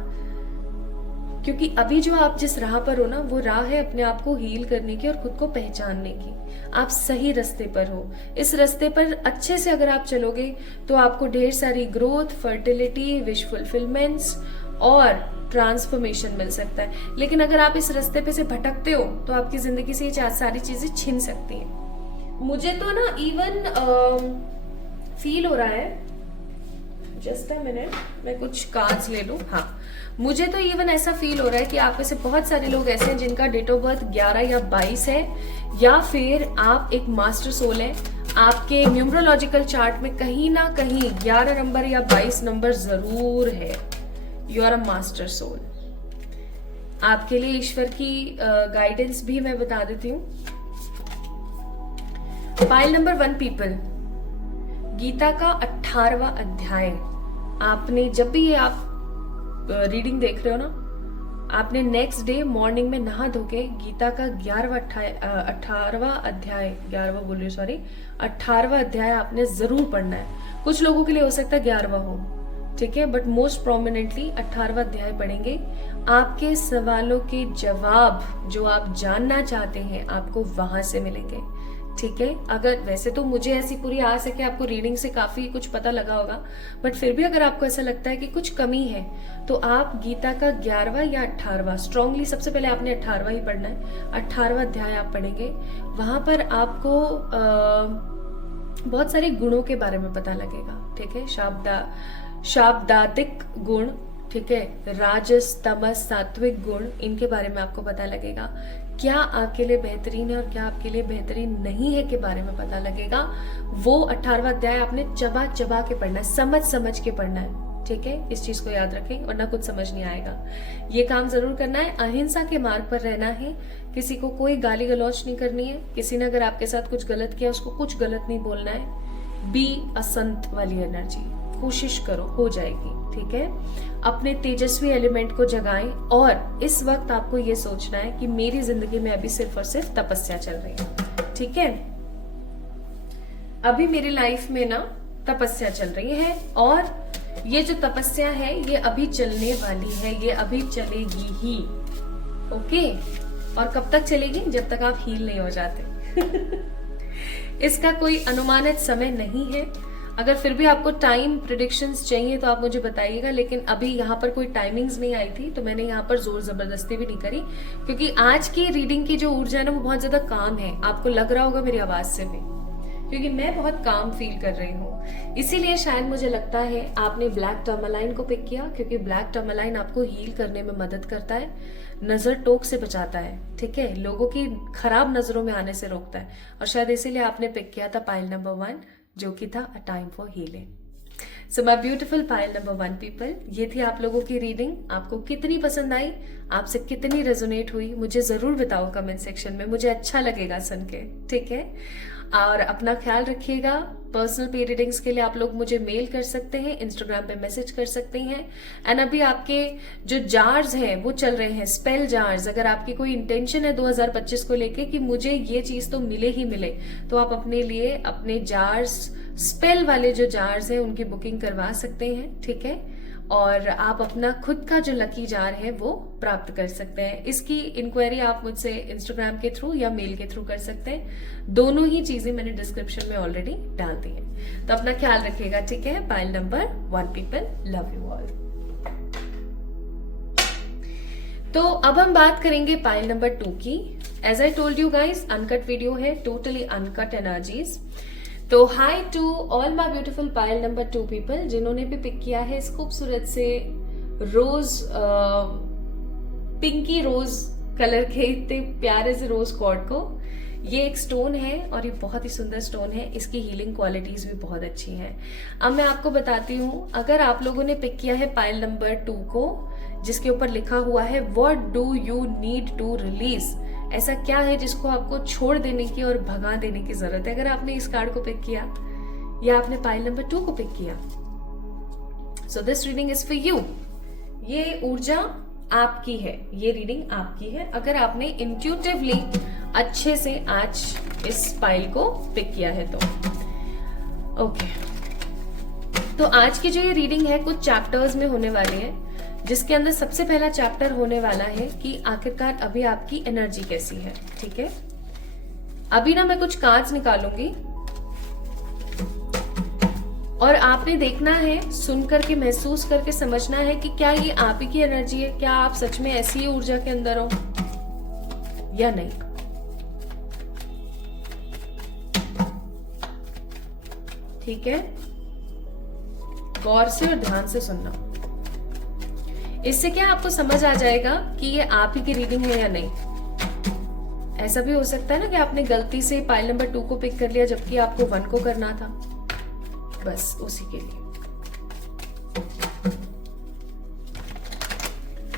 क्योंकि अभी जो आप जिस राह पर हो ना, वो राह है अपने आप को हील करने की और खुद को पहचानने की। आप सही रास्ते पर हो। इस रास्ते पर अच्छे से अगर आप चलोगे तो आपको ढेर सारी ग्रोथ, फर्टिलिटी, विश फुलफिलमेंट्स और ट्रांसफॉर्मेशन मिल सकता है। लेकिन अगर आप इस रास्ते पे से भटकते हो तो आपकी जिंदगी से ये सारी चीजें छिन सकती हैं। मुझे तो ना इवन फील हो रहा है, जस्ट अ मिनट, मैं कुछ कार्ड्स ले लूं। हाँ, मुझे तो इवन ऐसा फील हो रहा है कि आप में से बहुत सारे लोग ऐसे हैं जिनका डेट ऑफ बर्थ 11 या 22 है, या फिर आप एक मास्टर सोल है। आपके न्यूमरोलॉजिकल चार्ट में कहीं ना कहीं 11 नंबर या 22 नंबर जरूर है। You are a master soul. आपके लिए ईश्वर की गाइडेंस भी मैं बता देती हूँ। पाइल नंबर 1 पीपल, गीता का 18वां अध्याय। आपने जब भी ये आप रीडिंग देख रहे हो ना, आपने नेक्स्ट डे मॉर्निंग में नहा धो के गीता का 18वां अध्याय, 11वां बोल रही हूँ, सॉरी, 18वां अध्याय आपने जरूर पढ़ना है। कुछ लोगों के लिए हो सकता है 11वां हो, ठीक है, बट मोस्ट प्रोमिनेंटली 18वां अध्याय पढ़ेंगे। आपके सवालों के जवाब जो आप जानना चाहते हैं आपको वहां से मिलेंगे, ठीक है। अगर वैसे तो मुझे ऐसी पूरी आस है कि आपको रीडिंग से काफी कुछ पता लगा होगा, बट फिर भी अगर आपको ऐसा लगता है कि कुछ कमी है तो आप गीता का 11वां या 18वां, स्ट्रांगली सबसे पहले आपने 18वां ही पढ़ना है, 18वां अध्याय आप पढ़ेंगे। वहां पर आपको बहुत सारे गुणों के बारे में पता लगेगा, ठीक है, शाब्दातिक गुण, ठीक है, राजस, तमस, सात्विक गुण, इनके बारे में आपको पता लगेगा। क्या आपके लिए बेहतरीन है और क्या आपके लिए बेहतरीन नहीं है के बारे में पता लगेगा। वो 18वां अध्याय आपने चबा चबा के पढ़ना है, समझ समझ के पढ़ना है, ठीक है। इस चीज को याद रखें, वरना कुछ समझ नहीं आएगा। ये काम जरूर करना है, अहिंसा के मार्ग पर रहना है, किसी को कोई गाली गलौच नहीं करनी है। किसी ने अगर आपके साथ कुछ गलत किया उसको कुछ गलत नहीं बोलना है। बी असंत वाली एनर्जी, कोशिश करो, हो जाएगी। ठीक है। अपने तेजस्वी एलिमेंट को जगाएं और इस वक्त आपको ये सोचना है कि मेरी जिंदगी में अभी सिर्फ और सिर्फ तपस्या चल रही है, ठीक है। अभी मेरी लाइफ में ना तपस्या चल रही है और ये जो तपस्या है ये अभी चलने वाली है, ये अभी चलेगी ही, ओके। और कब तक चलेगी? जब तक आप हील नहीं हो जाते। इसका कोई अनुमानित समय नहीं है। अगर फिर भी आपको टाइम प्रिडिक्शंस चाहिए तो आप मुझे बताइएगा, लेकिन अभी यहाँ पर कोई टाइमिंग्स नहीं आई थी तो मैंने यहाँ पर जोर जबरदस्ती भी नहीं करी, क्योंकि आज की रीडिंग की जो ऊर्जा है ना वो बहुत ज्यादा काम है। आपको लग रहा होगा मेरी आवाज से भी, क्योंकि मैं बहुत काम फील कर रही हूँ। इसीलिए शायद मुझे लगता है आपने ब्लैक टर्मलाइन को पिक किया, क्योंकि ब्लैक टर्मलाइन आपको हील करने में मदद करता है, नजर टोक से बचाता है, ठीक है, लोगों की खराब नजरों में आने से रोकता है। और शायद इसीलिए आपने पिक किया था पाइल नंबर 1, जो कि था a time for healing. So my beautiful pile number 1 people, ये थी आप लोगों की रीडिंग। आपको कितनी पसंद आई, आपसे कितनी रेजोनेट हुई, मुझे जरूर बताओ कमेंट सेक्शन में, मुझे अच्छा लगेगा सुन के, ठीक है। और अपना ख्याल रखिएगा। पर्सनल पे रीडिंग्स के लिए आप लोग मुझे मेल कर सकते हैं, इंस्टाग्राम पे मैसेज कर सकते हैं। एंड अभी आपके जो जार्स हैं वो चल रहे हैं, स्पेल जार्स। अगर आपकी कोई इंटेंशन है 2025 को लेके कि मुझे ये चीज तो मिले ही मिले, तो आप अपने लिए अपने जार्स, स्पेल वाले जो जार्स हैं उनकी बुकिंग करवा सकते हैं, ठीक है। और आप अपना खुद का जो लकी जार है वो प्राप्त कर सकते हैं। इसकी इंक्वायरी आप मुझसे इंस्टाग्राम के थ्रू या मेल के थ्रू कर सकते हैं। दोनों ही चीजें मैंने डिस्क्रिप्शन में ऑलरेडी डाल दी है। तो अपना ख्याल रखिएगा, ठीक है। Pile number 1 people, love you all. तो अब हम बात करेंगे पाइल नंबर 2 की। As I told you guys, uncut video है, टोटली अनकट एनर्जीज। तो hi to all my beautiful pile number 2 people, जिन्होंने भी पिक किया है इस खूबसूरत से रोज, पिंकी रोज कलर के इतने प्यारे से रोज कॉर्ड को। ये एक स्टोन है और ये बहुत ही सुंदर स्टोन है। इसकी हीलिंग क्वालिटीज भी बहुत अच्छी हैं। अब मैं आपको बताती हूँ, अगर आप लोगों ने पिक किया है पाइल नंबर 2 को, जिसके ऊपर लिखा हुआ है what do you need to release, ऐसा क्या है जिसको आपको छोड़ देने की और भगा देने की जरूरत है। अगर आपने इस कार्ड को पिक किया या आपने पाइल नंबर 2 को पिक किया, so this reading is for you. ये ऊर्जा आपकी है, ये रीडिंग आपकी है, अगर आपने इंट्यूटिवली अच्छे से आज इस पाइल को पिक किया है तो। ओके, तो आज की जो ये रीडिंग है कुछ चैप्टर्स में होने वाली है, जिसके अंदर सबसे पहला चैप्टर होने वाला है कि आखिरकार अभी आपकी एनर्जी कैसी है, ठीक है। अभी ना मैं कुछ कार्ड्स निकालूंगी और आपने देखना है, सुन करके, महसूस करके समझना है कि क्या ये आप ही की एनर्जी है, क्या आप सच में ऐसी ही ऊर्जा के अंदर हो या नहीं। ठीक है, गौर से और ध्यान से सुनना। इससे क्या आपको समझ आ जाएगा कि ये आप ही की रीडिंग है या नहीं। ऐसा भी हो सकता है ना कि आपने गलती से पाइल नंबर 2 को पिक कर लिया जबकि आपको 1 को करना था, बस उसी के लिए।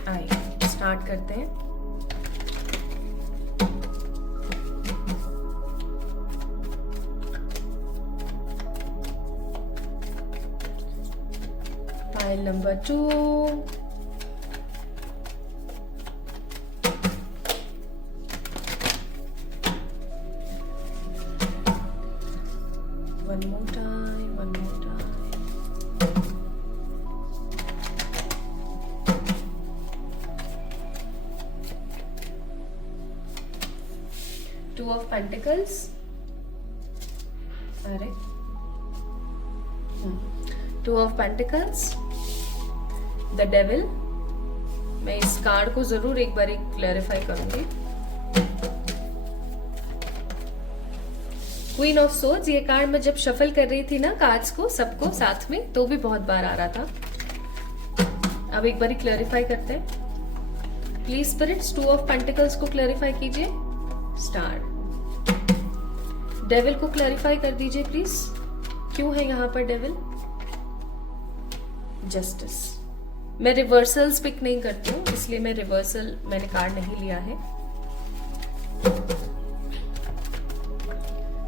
आइए स्टार्ट करते हैं। Pile number 2, one more time, one more time. Two of Pentacles. अरे, Two of Pentacles. The Devil. मैं इस कार्ड को जरूर एक बार क्लैरिफाई करूंगी। क्वीन ऑफ सोर्ड्स, ये कार्ड मैं जब शफल कर रही थी ना कार्ड्स को, सबको साथ में, तो भी बहुत बार आ रहा था। अब एक बार क्लैरिफाई करते हैं। प्लीज स्पिरिट्स 2 ऑफ पेंटिकल्स को क्लैरिफाई कीजिए। स्टार। डेविल को क्लैरिफाई कर दीजिए प्लीज, क्यों है यहाँ पर डेविल। जस्टिस। मैं रिवर्सल्स पिक नहीं करती हूँ, इसलिए मैं रिवर्सल मैंने कार्ड नहीं लिया है।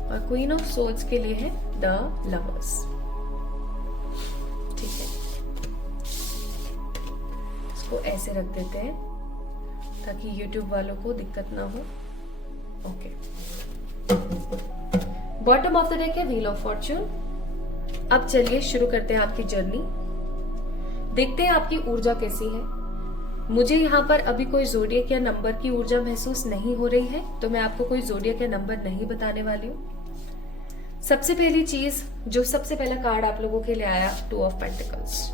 और क्वीन ऑफ सोर्ड्स के लिए है द लवर्स। ठीक है, इसको ऐसे रख देते हैं ताकि YouTube वालों को दिक्कत ना हो। Okay, bottom of the deck है व्हील ऑफ फॉर्च्यून। अब चलिए शुरू करते हैं आपकी जर्नी, देखते हैं आपकी ऊर्जा कैसी है। मुझे यहाँ पर अभी कोई जोडियक या नंबर की ऊर्जा महसूस नहीं हो रही है, तो मैं आपको कोई जोडियक या नंबर नहीं बताने वाली हूँ। सबसे पहली चीज, जो सबसे पहला कार्ड आप लोगों के लिए आया, 2 ऑफ पेंटिकल्स।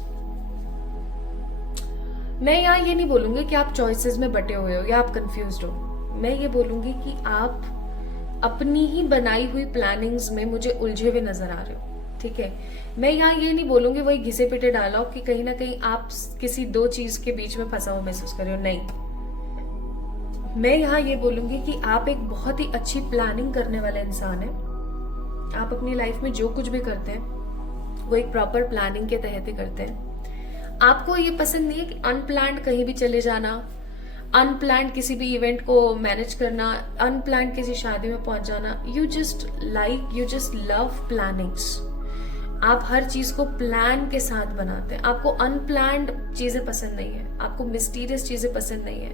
मैं यहाँ ये नहीं बोलूंगी कि आप चॉइसेस में बटे हुए हो या आप कंफ्यूज्ड हो। मैं ये बोलूंगी कि आप अपनी ही बनाई हुई प्लानिंग्स में मुझे उलझे हुए नजर आ रहे हो, ठीक है। मैं यहाँ ये नहीं बोलूंगी वही घिसे पिटे डाला हो कि कहीं ना कहीं आप किसी दो चीज के बीच में फंसा हुआ महसूस कर रहे हो, नहीं। मैं यहाँ ये बोलूंगी कि आप एक बहुत ही अच्छी प्लानिंग करने वाला इंसान है। आप अपनी लाइफ में जो कुछ भी करते हैं वो एक प्रॉपर प्लानिंग के तहत ही करते हैं। आपको ये पसंद नहीं है कि अनप्लान्ड कहीं भी चले जाना, अनप्लान्ड किसी भी इवेंट को मैनेज करना, अनप्लान्ड किसी शादी में पहुंच जाना। You just love plannings. आप हर चीज को प्लान के साथ बनाते हैं। आपको अनप्लान्ड चीजें पसंद नहीं है, आपको मिस्टीरियस चीजें पसंद नहीं है।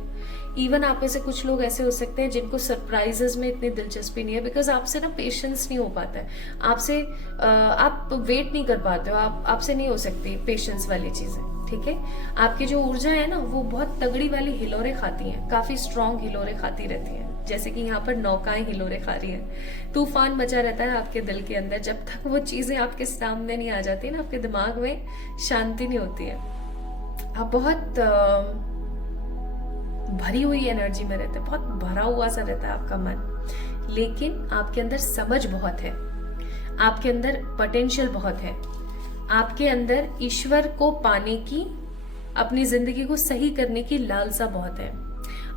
इवन आप में से कुछ लोग ऐसे हो सकते हैं जिनको सरप्राइजेस में इतनी दिलचस्पी नहीं है, बिकॉज आपसे ना पेशेंस नहीं हो पाता है, आपसे आप वेट नहीं कर पाते हो, आपसे नहीं हो सकती पेशेंस वाली चीजें, ठीक है। आपकी जो ऊर्जा है ना वो बहुत तगड़ी वाली हिलोरे खाती हैं, काफी स्ट्रॉन्ग हिलोरे खाती रहती हैं, जैसे कि यहाँ पर नौकाएं हिलोरे खा रही हैं। तूफान मचा रहता है आपके दिल के अंदर, जब तक वो चीजें आपके सामने नहीं आ जाती ना, आपके दिमाग में शांति नहीं होती है। आप बहुत भरी हुई एनर्जी में रहते हैं, बहुत भरा हुआ सा रहता है आपका मन, लेकिन आपके अंदर समझ बहुत है, आपके अंदर पोटेंशियल बहुत है, आपके अंदर ईश्वर को पाने की, अपनी जिंदगी को सही करने की लालसा बहुत है।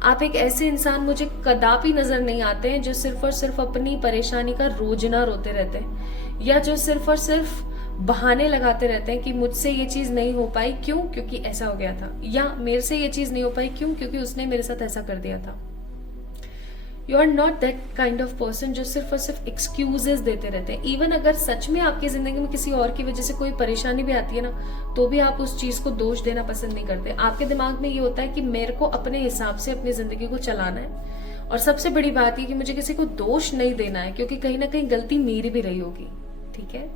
आप एक ऐसे इंसान मुझे कदापि नजर नहीं आते हैं जो सिर्फ और सिर्फ अपनी परेशानी का रोजना रोते रहते हैं, या जो सिर्फ और सिर्फ बहाने लगाते रहते हैं कि मुझसे ये चीज नहीं हो पाई, क्यों? क्योंकि ऐसा हो गया था, या मेरे से ये चीज नहीं हो पाई, क्यों? क्योंकि उसने मेरे साथ ऐसा कर दिया था। You are not that kind of person जो सिर्फ और सिर्फ एक्सक्यूजेस देते रहते हैं। इवन अगर सच में आपकी जिंदगी में किसी और की वजह से कोई परेशानी भी आती है ना, तो भी आप उस चीज को दोष देना पसंद नहीं करते। आपके दिमाग में ये होता है कि मेरे को अपने हिसाब से अपनी जिंदगी को चलाना है, और सबसे बड़ी बात ये कि मुझे किसी को दोष नहीं देना है, क्योंकि कहीं ना कहीं गलती मेरी भी रही होगी, ठीक है।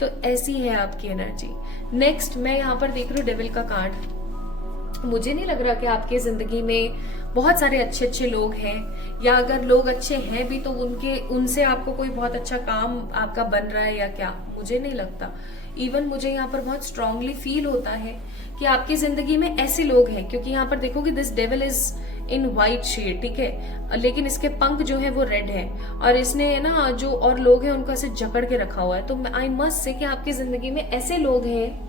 तो ऐसी है आपकी एनर्जी। नेक्स्ट मैं यहाँ पर देख रही हूँ डेविल का कार्ड। मुझे नहीं लग रहा कि आपकी जिंदगी में बहुत सारे अच्छे अच्छे लोग हैं, या अगर लोग अच्छे हैं भी तो उनसे आपको कोई बहुत अच्छा काम आपका बन रहा है या क्या, मुझे नहीं लगता। इवन मुझे यहाँ पर बहुत स्ट्रांगली फील होता है कि आपकी जिंदगी में ऐसे लोग हैं, क्योंकि यहाँ पर देखोगे this devil is in white shade, ठीक है, लेकिन इसके पंख जो है वो रेड है, और इसने ना जो और लोग हैं उनको ऐसे जकड़ के रखा हुआ है। तो आई मस्ट से कि आपकी जिंदगी में ऐसे लोग हैं,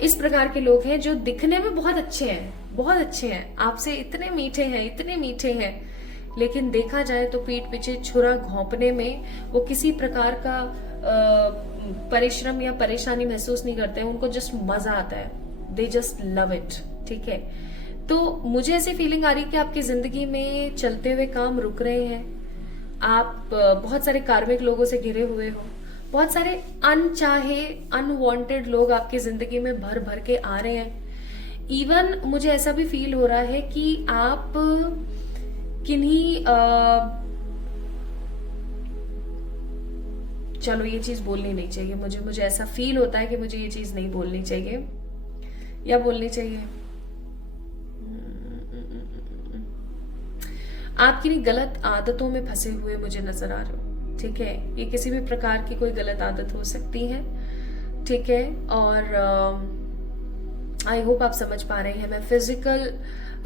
इस प्रकार के लोग हैं जो दिखने में बहुत अच्छे हैं, बहुत अच्छे हैं, आपसे इतने मीठे हैं, इतने मीठे हैं, लेकिन देखा जाए तो पीठ पीछे छुरा घोंपने में वो किसी प्रकार का परिश्रम या परेशानी महसूस नहीं करते हैं। उनको जस्ट मजा आता है, दे जस्ट लव इट, ठीक है। तो मुझे ऐसी फीलिंग आ रही है कि आपकी जिंदगी में चलते हुए काम रुक रहे हैं, आप बहुत सारे कार्मिक लोगों से घिरे हुए हो, बहुत सारे अनचाहे अनवांटेड लोग आपकी जिंदगी में भर भर के आ रहे हैं। इवन मुझे ऐसा भी फील हो रहा है कि आप किन्हीं चलो ये चीज बोलनी नहीं चाहिए, मुझे ऐसा फील होता है कि मुझे ये चीज नहीं बोलनी चाहिए, या बोलनी चाहिए। आप किन्हीं गलत आदतों में फंसे हुए मुझे नजर आ रहे हो, ठीक है। ये किसी भी प्रकार की कोई गलत आदत हो सकती है, ठीक है। और आई होप आप समझ पा रहे हैं, मैं फिजिकल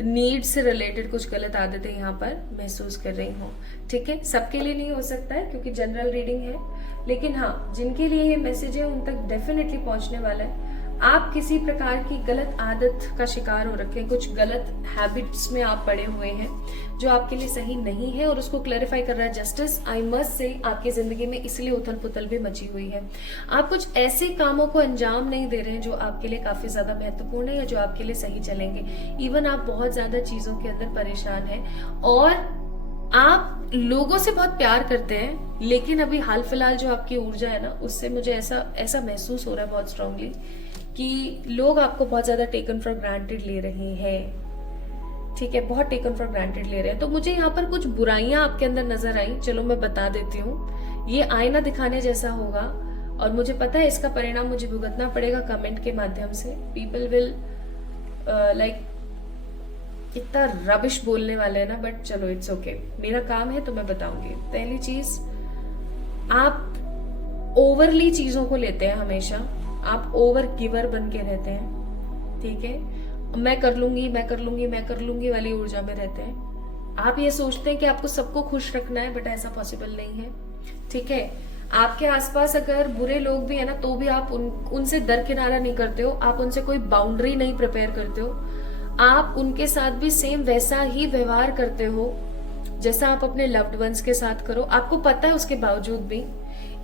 नीड से रिलेटेड कुछ गलत आदतें यहाँ पर महसूस कर रही हूँ, ठीक है। सबके लिए नहीं हो सकता है क्योंकि जनरल रीडिंग है, लेकिन हाँ जिनके लिए ये मैसेज है उन तक डेफिनेटली पहुंचने वाला है। आप किसी प्रकार की गलत आदत का शिकार हो रखे हैं, कुछ गलत हैबिट्स में आप पड़े हुए हैं जो आपके लिए सही नहीं है, और उसको क्लैरिफाई कर रहा है जस्टिस। आई मस्ट से आपकी जिंदगी में इसलिए उथल पुथल भी मची हुई है। आप कुछ ऐसे कामों को अंजाम नहीं दे रहे हैं जो आपके लिए काफी ज्यादा महत्वपूर्ण है या जो आपके लिए सही चलेंगे। इवन आप बहुत ज्यादा चीजों के अंदर परेशान हैं, और आप लोगों से बहुत प्यार करते हैं, लेकिन अभी हाल फिलहाल जो आपकी ऊर्जा है ना, उससे मुझे ऐसा महसूस हो रहा है बहुत स्ट्रांगली कि लोग आपको बहुत ज्यादा टेकन फॉर ग्रांटेड ले रहे हैं, ठीक है, बहुत टेकन फॉर ग्रांटेड ले रहे हैं। तो मुझे यहाँ पर कुछ बुराइयां आपके अंदर नजर आई, चलो मैं बता देती हूँ। ये आईना दिखाने जैसा होगा और मुझे पता है इसका परिणाम मुझे भुगतना पड़ेगा कमेंट के माध्यम से। पीपल विल लाइक इतना रबिश बोलने वाले हैं ना, बट चलो इट्स ओके, मेरा काम है तो मैं बताऊंगी। पहली चीज, आप ओवरली चीजों को लेते हैं हमेशा, आप ओवर गिवर बन के रहते हैं, ठीक है, मैं कर लूंगी मैं कर लूंगी मैं कर लूंगी वाली ऊर्जा में रहते हैं। आप ये सोचते हैं कि आपको सबको खुश रखना है, बट ऐसा पॉसिबल नहीं है, ठीक है। आपके आसपास अगर बुरे लोग भी है ना, तो भी आप उनसे दरकिनारा नहीं करते हो, आप उनसे कोई बाउंड्री नहीं प्रिपेयर करते हो, आप उनके साथ भी सेम वैसा ही व्यवहार करते हो जैसा आप अपने लव्ड वंस के साथ करो। आपको पता है उसके बावजूद भी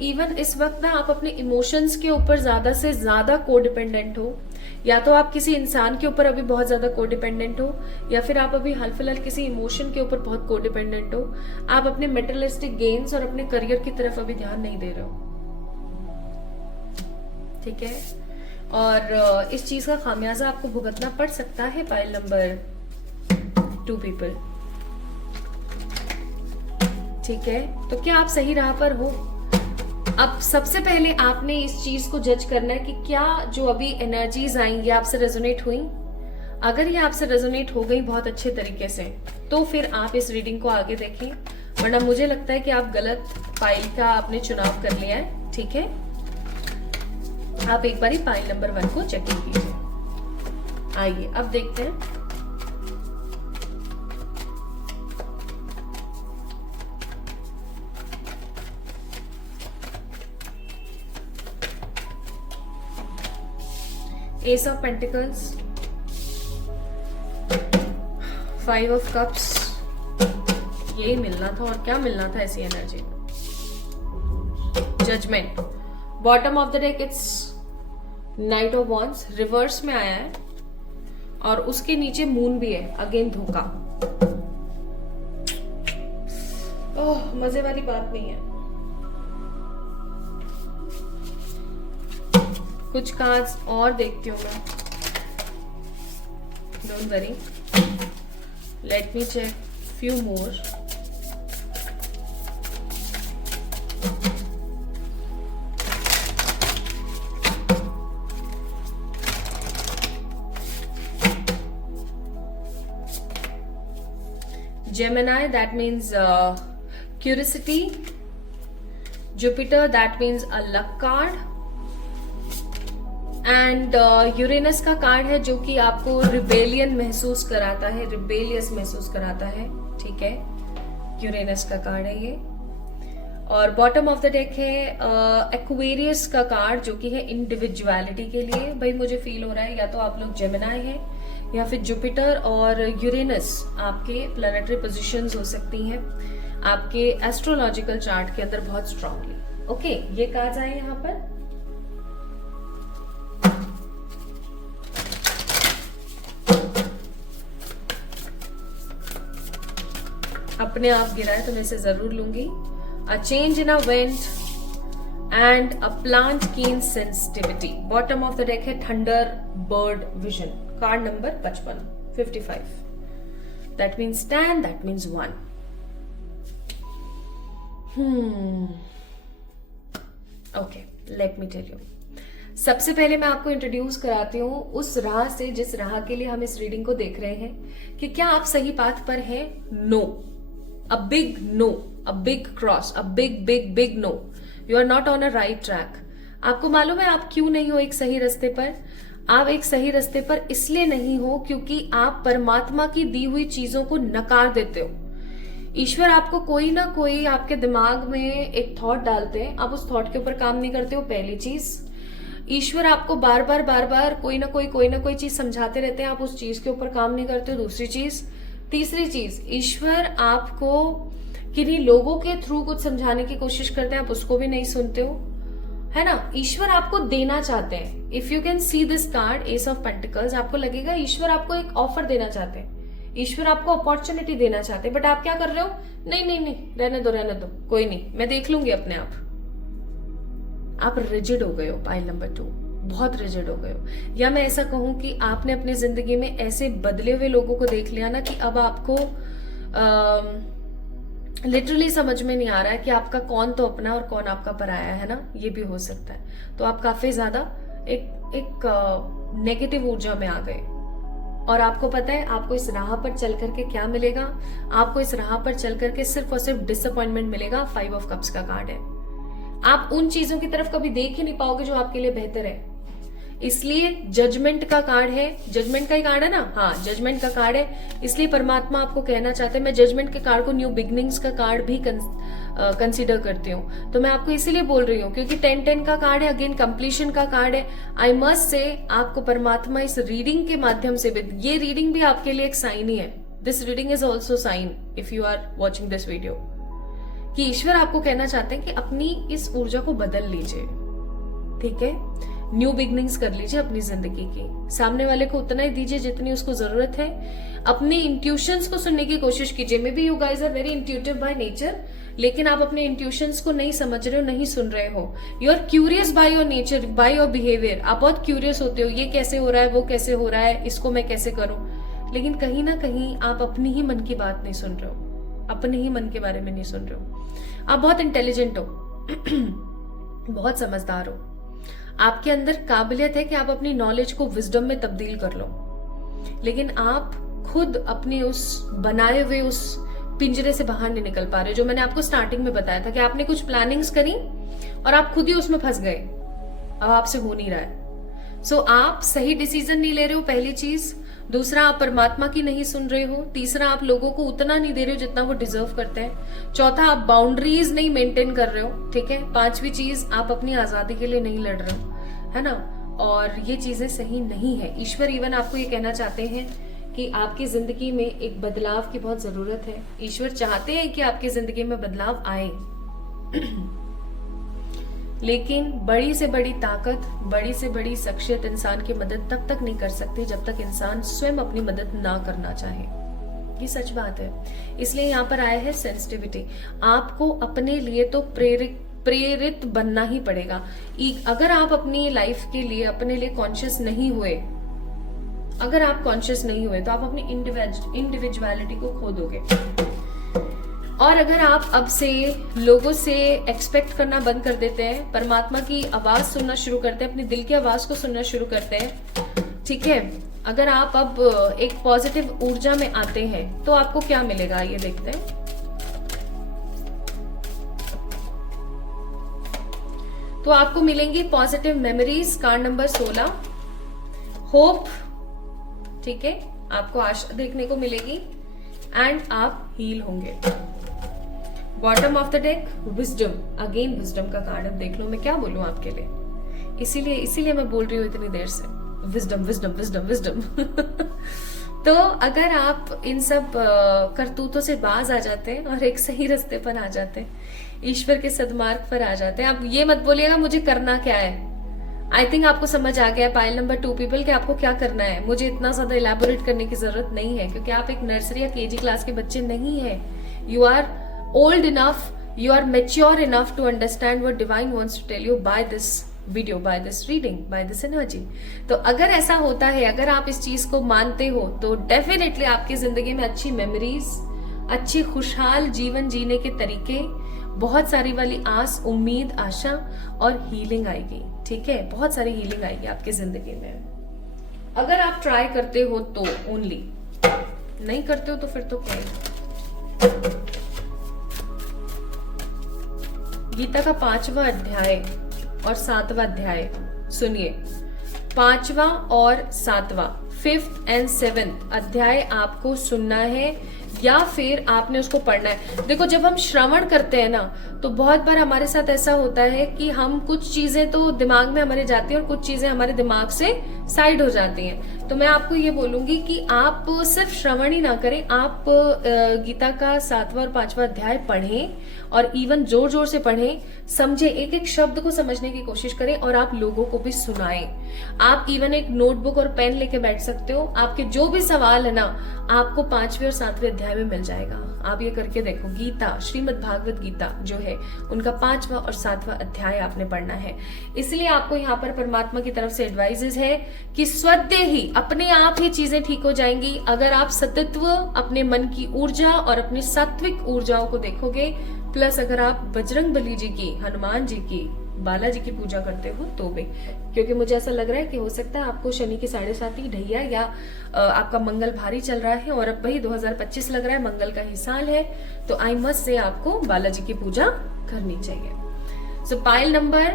इवन इस वक्त ना आप अपने इमोशंस के ऊपर ज्यादा से ज्यादा कोडिपेंडेंट हो, या तो आप किसी इंसान के ऊपर अभी बहुत ज्यादा कोडिपेंडेंट हो, या फिर आप अभी हाल फिलहाल किसी इमोशन के ऊपर बहुत कोडिपेंडेंट हो। आप अपने मेटेरियलिस्टिक गेन्स और अपने करियर की तरफ अभी ध्यान नहीं दे रहे हो, ठीक है। और इस चीज का खामियाजा आपको भुगतना पड़ सकता है। पाइल नंबर 2 पीपल, ठीक है। तो क्या आप सही राह पर हो? अब सबसे पहले आपने इस चीज को जज करना है कि क्या जो अभी एनर्जीज आई ये आपसे रेजोनेट हुई। अगर ये आपसे रेजोनेट हो गई बहुत अच्छे तरीके से, तो फिर आप इस रीडिंग को आगे देखें, वरना मुझे लगता है कि आप गलत पाइल का आपने चुनाव कर लिया है, ठीक है। आप एक बारी पाइल नंबर 1 को चेकिंग कीजिए। आइए अब देखते हैं। Ace of pentacles, 5 of cups, यही मिलना था और क्या मिलना था ऐसी energy. Judgement, bottom of the deck it's knight of wands, reverse में आया है और उसके नीचे मून भी है, अगेन धोखा। ओह, मजे वाली बात नहीं है। कुछ कार्ड्स और देखती हूँ मैं, don't worry, let me check few more. Gemini, that means curiosity. Jupiter, that means a luck card. And Uranus का कार्ड है जो कि आपको रिबेलियन महसूस कराता है, रिबेलियस महसूस कराता है, ठीक है। यूरेनस का कार्ड है ये। और बॉटम ऑफ द डेक है एक्वेरियस का कार्ड जो कि है इंडिविजुअलिटी के लिए। भाई मुझे फील हो रहा है या तो आप लोग जेमिनाई हैं या फिर जुपिटर और यूरेनस आपके प्लैनेटरी पोजीशंस हो सकती हैं आपके एस्ट्रोलॉजिकल चार्ट के अंदर बहुत स्ट्रांगली। ओके, ये कार्ड्स आए यहाँ पर। अपने आप गिरा है तो मैं इसे जरूर लूंगी। A change in a wind and a plant keen sensitivity. Bottom of the deck है thunder bird vision, card number 55 that means stand, that means 1। Okay, let me tell you. सबसे पहले मैं आपको इंट्रोड्यूस कराती हूँ उस राह से जिस राह के लिए हम इस रीडिंग को देख रहे हैं कि क्या आप सही पाथ पर हैं। No, a big no, a big cross, a big big big no, you are not on a right track. आपको मालूम है आप क्यों नहीं हो एक सही रास्ते पर? आप एक सही रास्ते पर इसलिए नहीं हो क्योंकि आप परमात्मा की दी हुई चीजों को नकार देते हो। ईश्वर आपको कोई ना कोई आपके दिमाग में एक थॉट डालते हैं, आप उस थॉट के ऊपर काम नहीं करते हो, पहली चीज। ईश्वर आपको बार बार कोई ना कोई चीज समझाते रहते हैं, आप उस चीज के ऊपर काम नहीं करते हो, दूसरी चीज। तीसरी चीज, ईश्वर आपको किन्हीं लोगों के थ्रू कुछ समझाने की कोशिश करते हैं, आप उसको भी नहीं सुनते हो, है ना। ईश्वर आपको देना चाहते हैं। If you can see this card S of pentacles, आपको लगेगा ईश्वर आपको एक ऑफर देना चाहते हैं, ईश्वर आपको अपॉर्चुनिटी देना चाहते हैं, बट आप क्या कर रहे हो? नहीं, रहने दो, कोई नहीं, मैं देख लूंगी अपने आप। आप रिजिड हो गए हो, पाइल नंबर 2। बहुत रिजिड हो गए हो, या मैं ऐसा कहूं कि आपने अपनी जिंदगी में ऐसे बदले हुए लोगों को देख लिया ना कि अब आपको लिटरली समझ में नहीं आ रहा है कि आपका कौन तो अपना और कौन आपका पराया है ना, ये भी हो सकता है। तो आप काफी ज्यादा एक नेगेटिव ऊर्जा में आ गए, और आपको पता है आपको इस राह पर चल करके क्या मिलेगा, आपको इस राह पर चल करके सिर्फ और सिर्फ डिसअपॉइंटमेंट मिलेगा। 5 ऑफ कप्स का कार्ड है। आप उन चीजों की तरफ कभी देख ही नहीं पाओगे जो आपके लिए बेहतर है, इसलिए जजमेंट का कार्ड है। जजमेंट का ही कार्ड है ना, हाँ जजमेंट का कार्ड है, इसलिए परमात्मा आपको कहना चाहते हैं। मैं जजमेंट के कार्ड को न्यू बिगनिंग्स का कार्ड भी कंसीडर करती हूँ, तो मैं आपको इसीलिए बोल रही हूँ क्योंकि 10-10 का कार्ड है, अगेन कंप्लीशन का कार्ड है। आई मस्ट से आपको परमात्मा इस रीडिंग के माध्यम से भी, ये रीडिंग भी आपके लिए एक साइन ही है। This reading is also sign if you are watching this video, कि ईश्वर आपको कहना चाहते हैं कि अपनी इस ऊर्जा को बदल लीजिए, ठीक है। न्यू बिगनिंग्स कर लीजिए अपनी जिंदगी की, सामने वाले को उतना ही दीजिए जितनी उसको जरूरत है। अपने इंट्यूशंस को सुनने की कोशिश कीजिए। Maybe you guys are very intuitive by nature, लेकिन आप अपने इंट्यूशंस को नहीं समझ रहे हो, नहीं सुन रहे हो। You are curious by your nature, by your behaviour. आप बहुत क्यूरियस होते हो, ये कैसे हो रहा है, वो कैसे हो रहा है, इसको मैं कैसे करूं, लेकिन कहीं ना कहीं आप अपनी ही मन की बात नहीं सुन रहे हो, अपने ही मन के बारे में नहीं सुन रहे हो। आप बहुत इंटेलिजेंट हो, बहुत समझदार हो, आपके अंदर काबिलियत है कि आप अपनी नॉलेज को विजडम में तब्दील कर लो, लेकिन आप खुद अपने उस बनाए हुए उस पिंजरे से बाहर नहीं निकल पा रहे। जो मैंने आपको स्टार्टिंग में बताया था कि आपने कुछ प्लानिंग्स करी और आप खुद ही उसमें फंस गए, अब आपसे हो नहीं रहा है। सो आप सही डिसीजन नहीं ले रहे हो, पहली चीज। दूसरा, आप परमात्मा की नहीं सुन रहे हो। तीसरा, आप लोगों को उतना नहीं दे रहे हो जितना वो डिजर्व करते हैं। चौथा, आप बाउंड्रीज नहीं मेंटेन कर रहे हो, ठीक है। पांचवी चीज, आप अपनी आजादी के लिए नहीं लड़ रहे हो, है ना, और ये चीजें सही नहीं है। ईश्वर इवन आपको ये कहना चाहते हैं कि आपकी जिंदगी में एक बदलाव की बहुत जरूरत है। ईश्वर चाहते हैं कि आपकी जिंदगी में बदलाव आए, लेकिन बड़ी से बड़ी ताकत, बड़ी से बड़ी शख्सियत इंसान की मदद तब तक नहीं कर सकती जब तक इंसान स्वयं अपनी मदद ना करना चाहे। ये सच बात है। इसलिए यहाँ पर आया है सेंसिटिविटी। आपको अपने लिए तो प्रेरित बनना ही पड़ेगा। अगर आप अपनी लाइफ के लिए, अपने लिए कॉन्शियस नहीं हुए, अगर आप कॉन्शियस नहीं हुए तो आप अपनी इंडिविजुअलिटी को खो दोगे। और अगर आप अब से लोगों से एक्सपेक्ट करना बंद कर देते हैं, परमात्मा की आवाज सुनना शुरू करते हैं, अपनी दिल की आवाज को सुनना शुरू करते हैं, ठीक है। अगर आप अब एक पॉजिटिव ऊर्जा में आते हैं तो आपको क्या मिलेगा, ये देखते हैं। तो आपको मिलेंगी positive memories, card number 16, hope, ठीक है, आपको आशा देखने को मिलेगी, एंड आप हील होंगे। Bottom of the deck, wisdom, again wisdom का कार्ड। अब देख लो मैं क्या बोलूं आपके लिए, इसीलिए मैं बोल रही हूँ इतनी देर से, विजडम विजडम विजडम विजडम। तो अगर आप इन सब करतूतों से बाज आ जाते हैं और एक सही रास्ते पर आ जाते हैं, ईश्वर के सदमार्ग पर आ जाते हैं, आप ये मत बोलिएगा मुझे करना क्या है। आई थिंक आपको समझ आ गया पाइल नंबर 2 पीपल कि आपको क्या करना है। मुझे इतना ज्यादा इलेबोरेट करने की जरूरत नहीं है, क्योंकि आप एक नर्सरी या केजी क्लास के बच्चे नहीं है। You are old enough, you are mature enough to understand what divine wants to tell you by this video, by this reading, by this energy. तो अगर ऐसा होता है, अगर आप इस चीज को मानते हो, तो डेफिनेटली आपकी जिंदगी में अच्छी मेमोरीज, अच्छी खुशहाल जीवन जीने के तरीके, बहुत सारी वाली आस, उम्मीद, आशा और हीलिंग आएगी, ठीक है। बहुत सारी हीलिंग आएगी आपकी जिंदगी में, अगर आप ट्राई करते हो तो ओनली, नहीं करते हो तो फिर तो क्या है। गीता का 5वां अध्याय और 7वां अध्याय सुनिए। 5वां और 7वां, 5th and 7th अध्याय आपको सुनना है या फिर आपने उसको पढ़ना है। देखो, जब हम श्रवण करते हैं ना, तो बहुत बार हमारे साथ ऐसा होता है कि हम कुछ चीजें तो दिमाग में हमारे जाती हैं और कुछ चीजें हमारे दिमाग से साइड हो जाती हैं। तो मैं आपको ये बोलूंगी कि आप सिर्फ श्रवण ही ना करें, आप गीता का 7वां और 5वां अध्याय पढ़ें, और इवन जोर जोर से पढ़ें, समझे, एक एक शब्द को समझने की कोशिश करें, और आप लोगों को भी सुनाएं। आप इवन एक नोटबुक और पेन लेके बैठ सकते हो। आपके जो भी सवाल है ना, आपको 5वें और 7वें अध्याय अध्याय में मिल जाएगा। आप ये करके देखो। गीता, श्रीमद् भागवत गीता जो है उनका 5वां और 7वां अध्याय आपने पढ़ना है। इसलिए आपको यहाँ पर परमात्मा की तरफ से एडवाइजेज है कि स्वतः ही अपने आप ही चीजें ठीक हो जाएंगी अगर आप सतत्व अपने मन की ऊर्जा और अपनी सात्विक ऊर्जाओं को देखोगे। प्लस अगर आप बजरंग बली जी की, हनुमान जी की, बालाजी की पूजा करते हो तो भी, क्योंकि मुझे ऐसा लग रहा है कि हो सकता है आपको शनि की 7.5 ढैया या आपका मंगल भारी चल रहा है और अब वही 2025 लग रहा है, मंगल का ही साल है, तो आई मस्ट से आपको बालाजी की पूजा करनी चाहिए। सो पाइल नंबर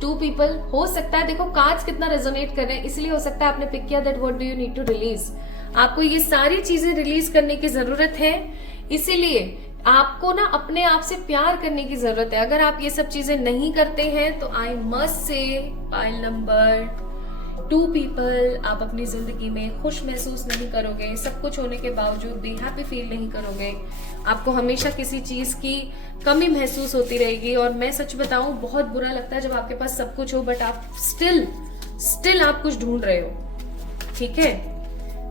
2 पीपल, हो सकता है, देखो कार्ड्स कितना रेजोनेट कर रहे हैं, इसलिए हो सकता है आपने पिक किया that what do you need to release. आपको ये सारी चीजें रिलीज करने की जरूरत है, इसीलिए आपको ना अपने आप से प्यार करने की जरूरत है। अगर आप ये सब चीजें नहीं करते हैं तो आई मस्ट से पाइल नंबर 2 पीपल, आप अपनी जिंदगी में खुश महसूस नहीं करोगे। सब कुछ होने के बावजूद भी हैप्पी फील नहीं करोगे। आपको हमेशा किसी चीज की कमी महसूस होती रहेगी। और मैं सच बताऊं, बहुत बुरा लगता है जब आपके पास सब कुछ हो बट आप स्टिल आप कुछ ढूंढ रहे हो। ठीक है,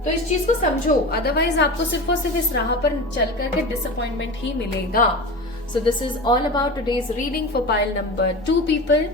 तो इस चीज को समझो, अदरवाइज आपको सिर्फ और सिर्फ इस राह पर चल करके डिसअपॉइंटमेंट ही मिलेगा। So this is all about today's reading for pile number 2 people.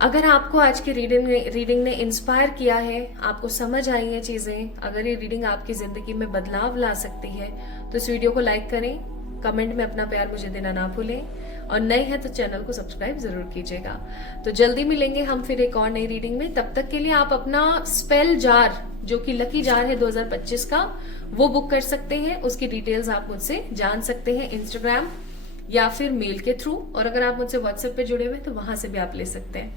अगर आपको आज की रीडिंग ने इंस्पायर किया है, आपको समझ आई है चीजें, अगर ये रीडिंग आपकी जिंदगी में बदलाव ला सकती है तो इस वीडियो को लाइक करें, कमेंट में अपना प्यार मुझे देना ना भूलें, और नए हैं तो चैनल को सब्सक्राइब जरूर कीजिएगा। तो जल्दी मिलेंगे हम फिर एक और नई रीडिंग में। तब तक के लिए आप अपना स्पेल जार, जो कि लकी जार है 2025 का, वो बुक कर सकते हैं। उसकी डिटेल्स आप मुझसे जान सकते हैं इंस्टाग्राम या फिर मेल के थ्रू, और अगर आप मुझसे व्हाट्सएप पे जुड़े हुए तो वहां से भी आप ले सकते हैं।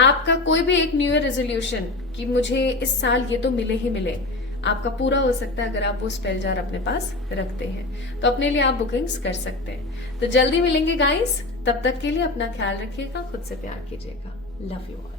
आपका कोई भी एक न्यू ईयर रेजोल्यूशन कि मुझे इस साल ये तो मिले ही मिले, आपका पूरा हो सकता है अगर आप वो स्पेल जार अपने पास रखते हैं, तो अपने लिए आप बुकिंग्स कर सकते हैं। तो जल्दी मिलेंगे गाइस, तब तक के लिए अपना ख्याल रखिएगा, खुद से प्यार कीजिएगा। Love you all.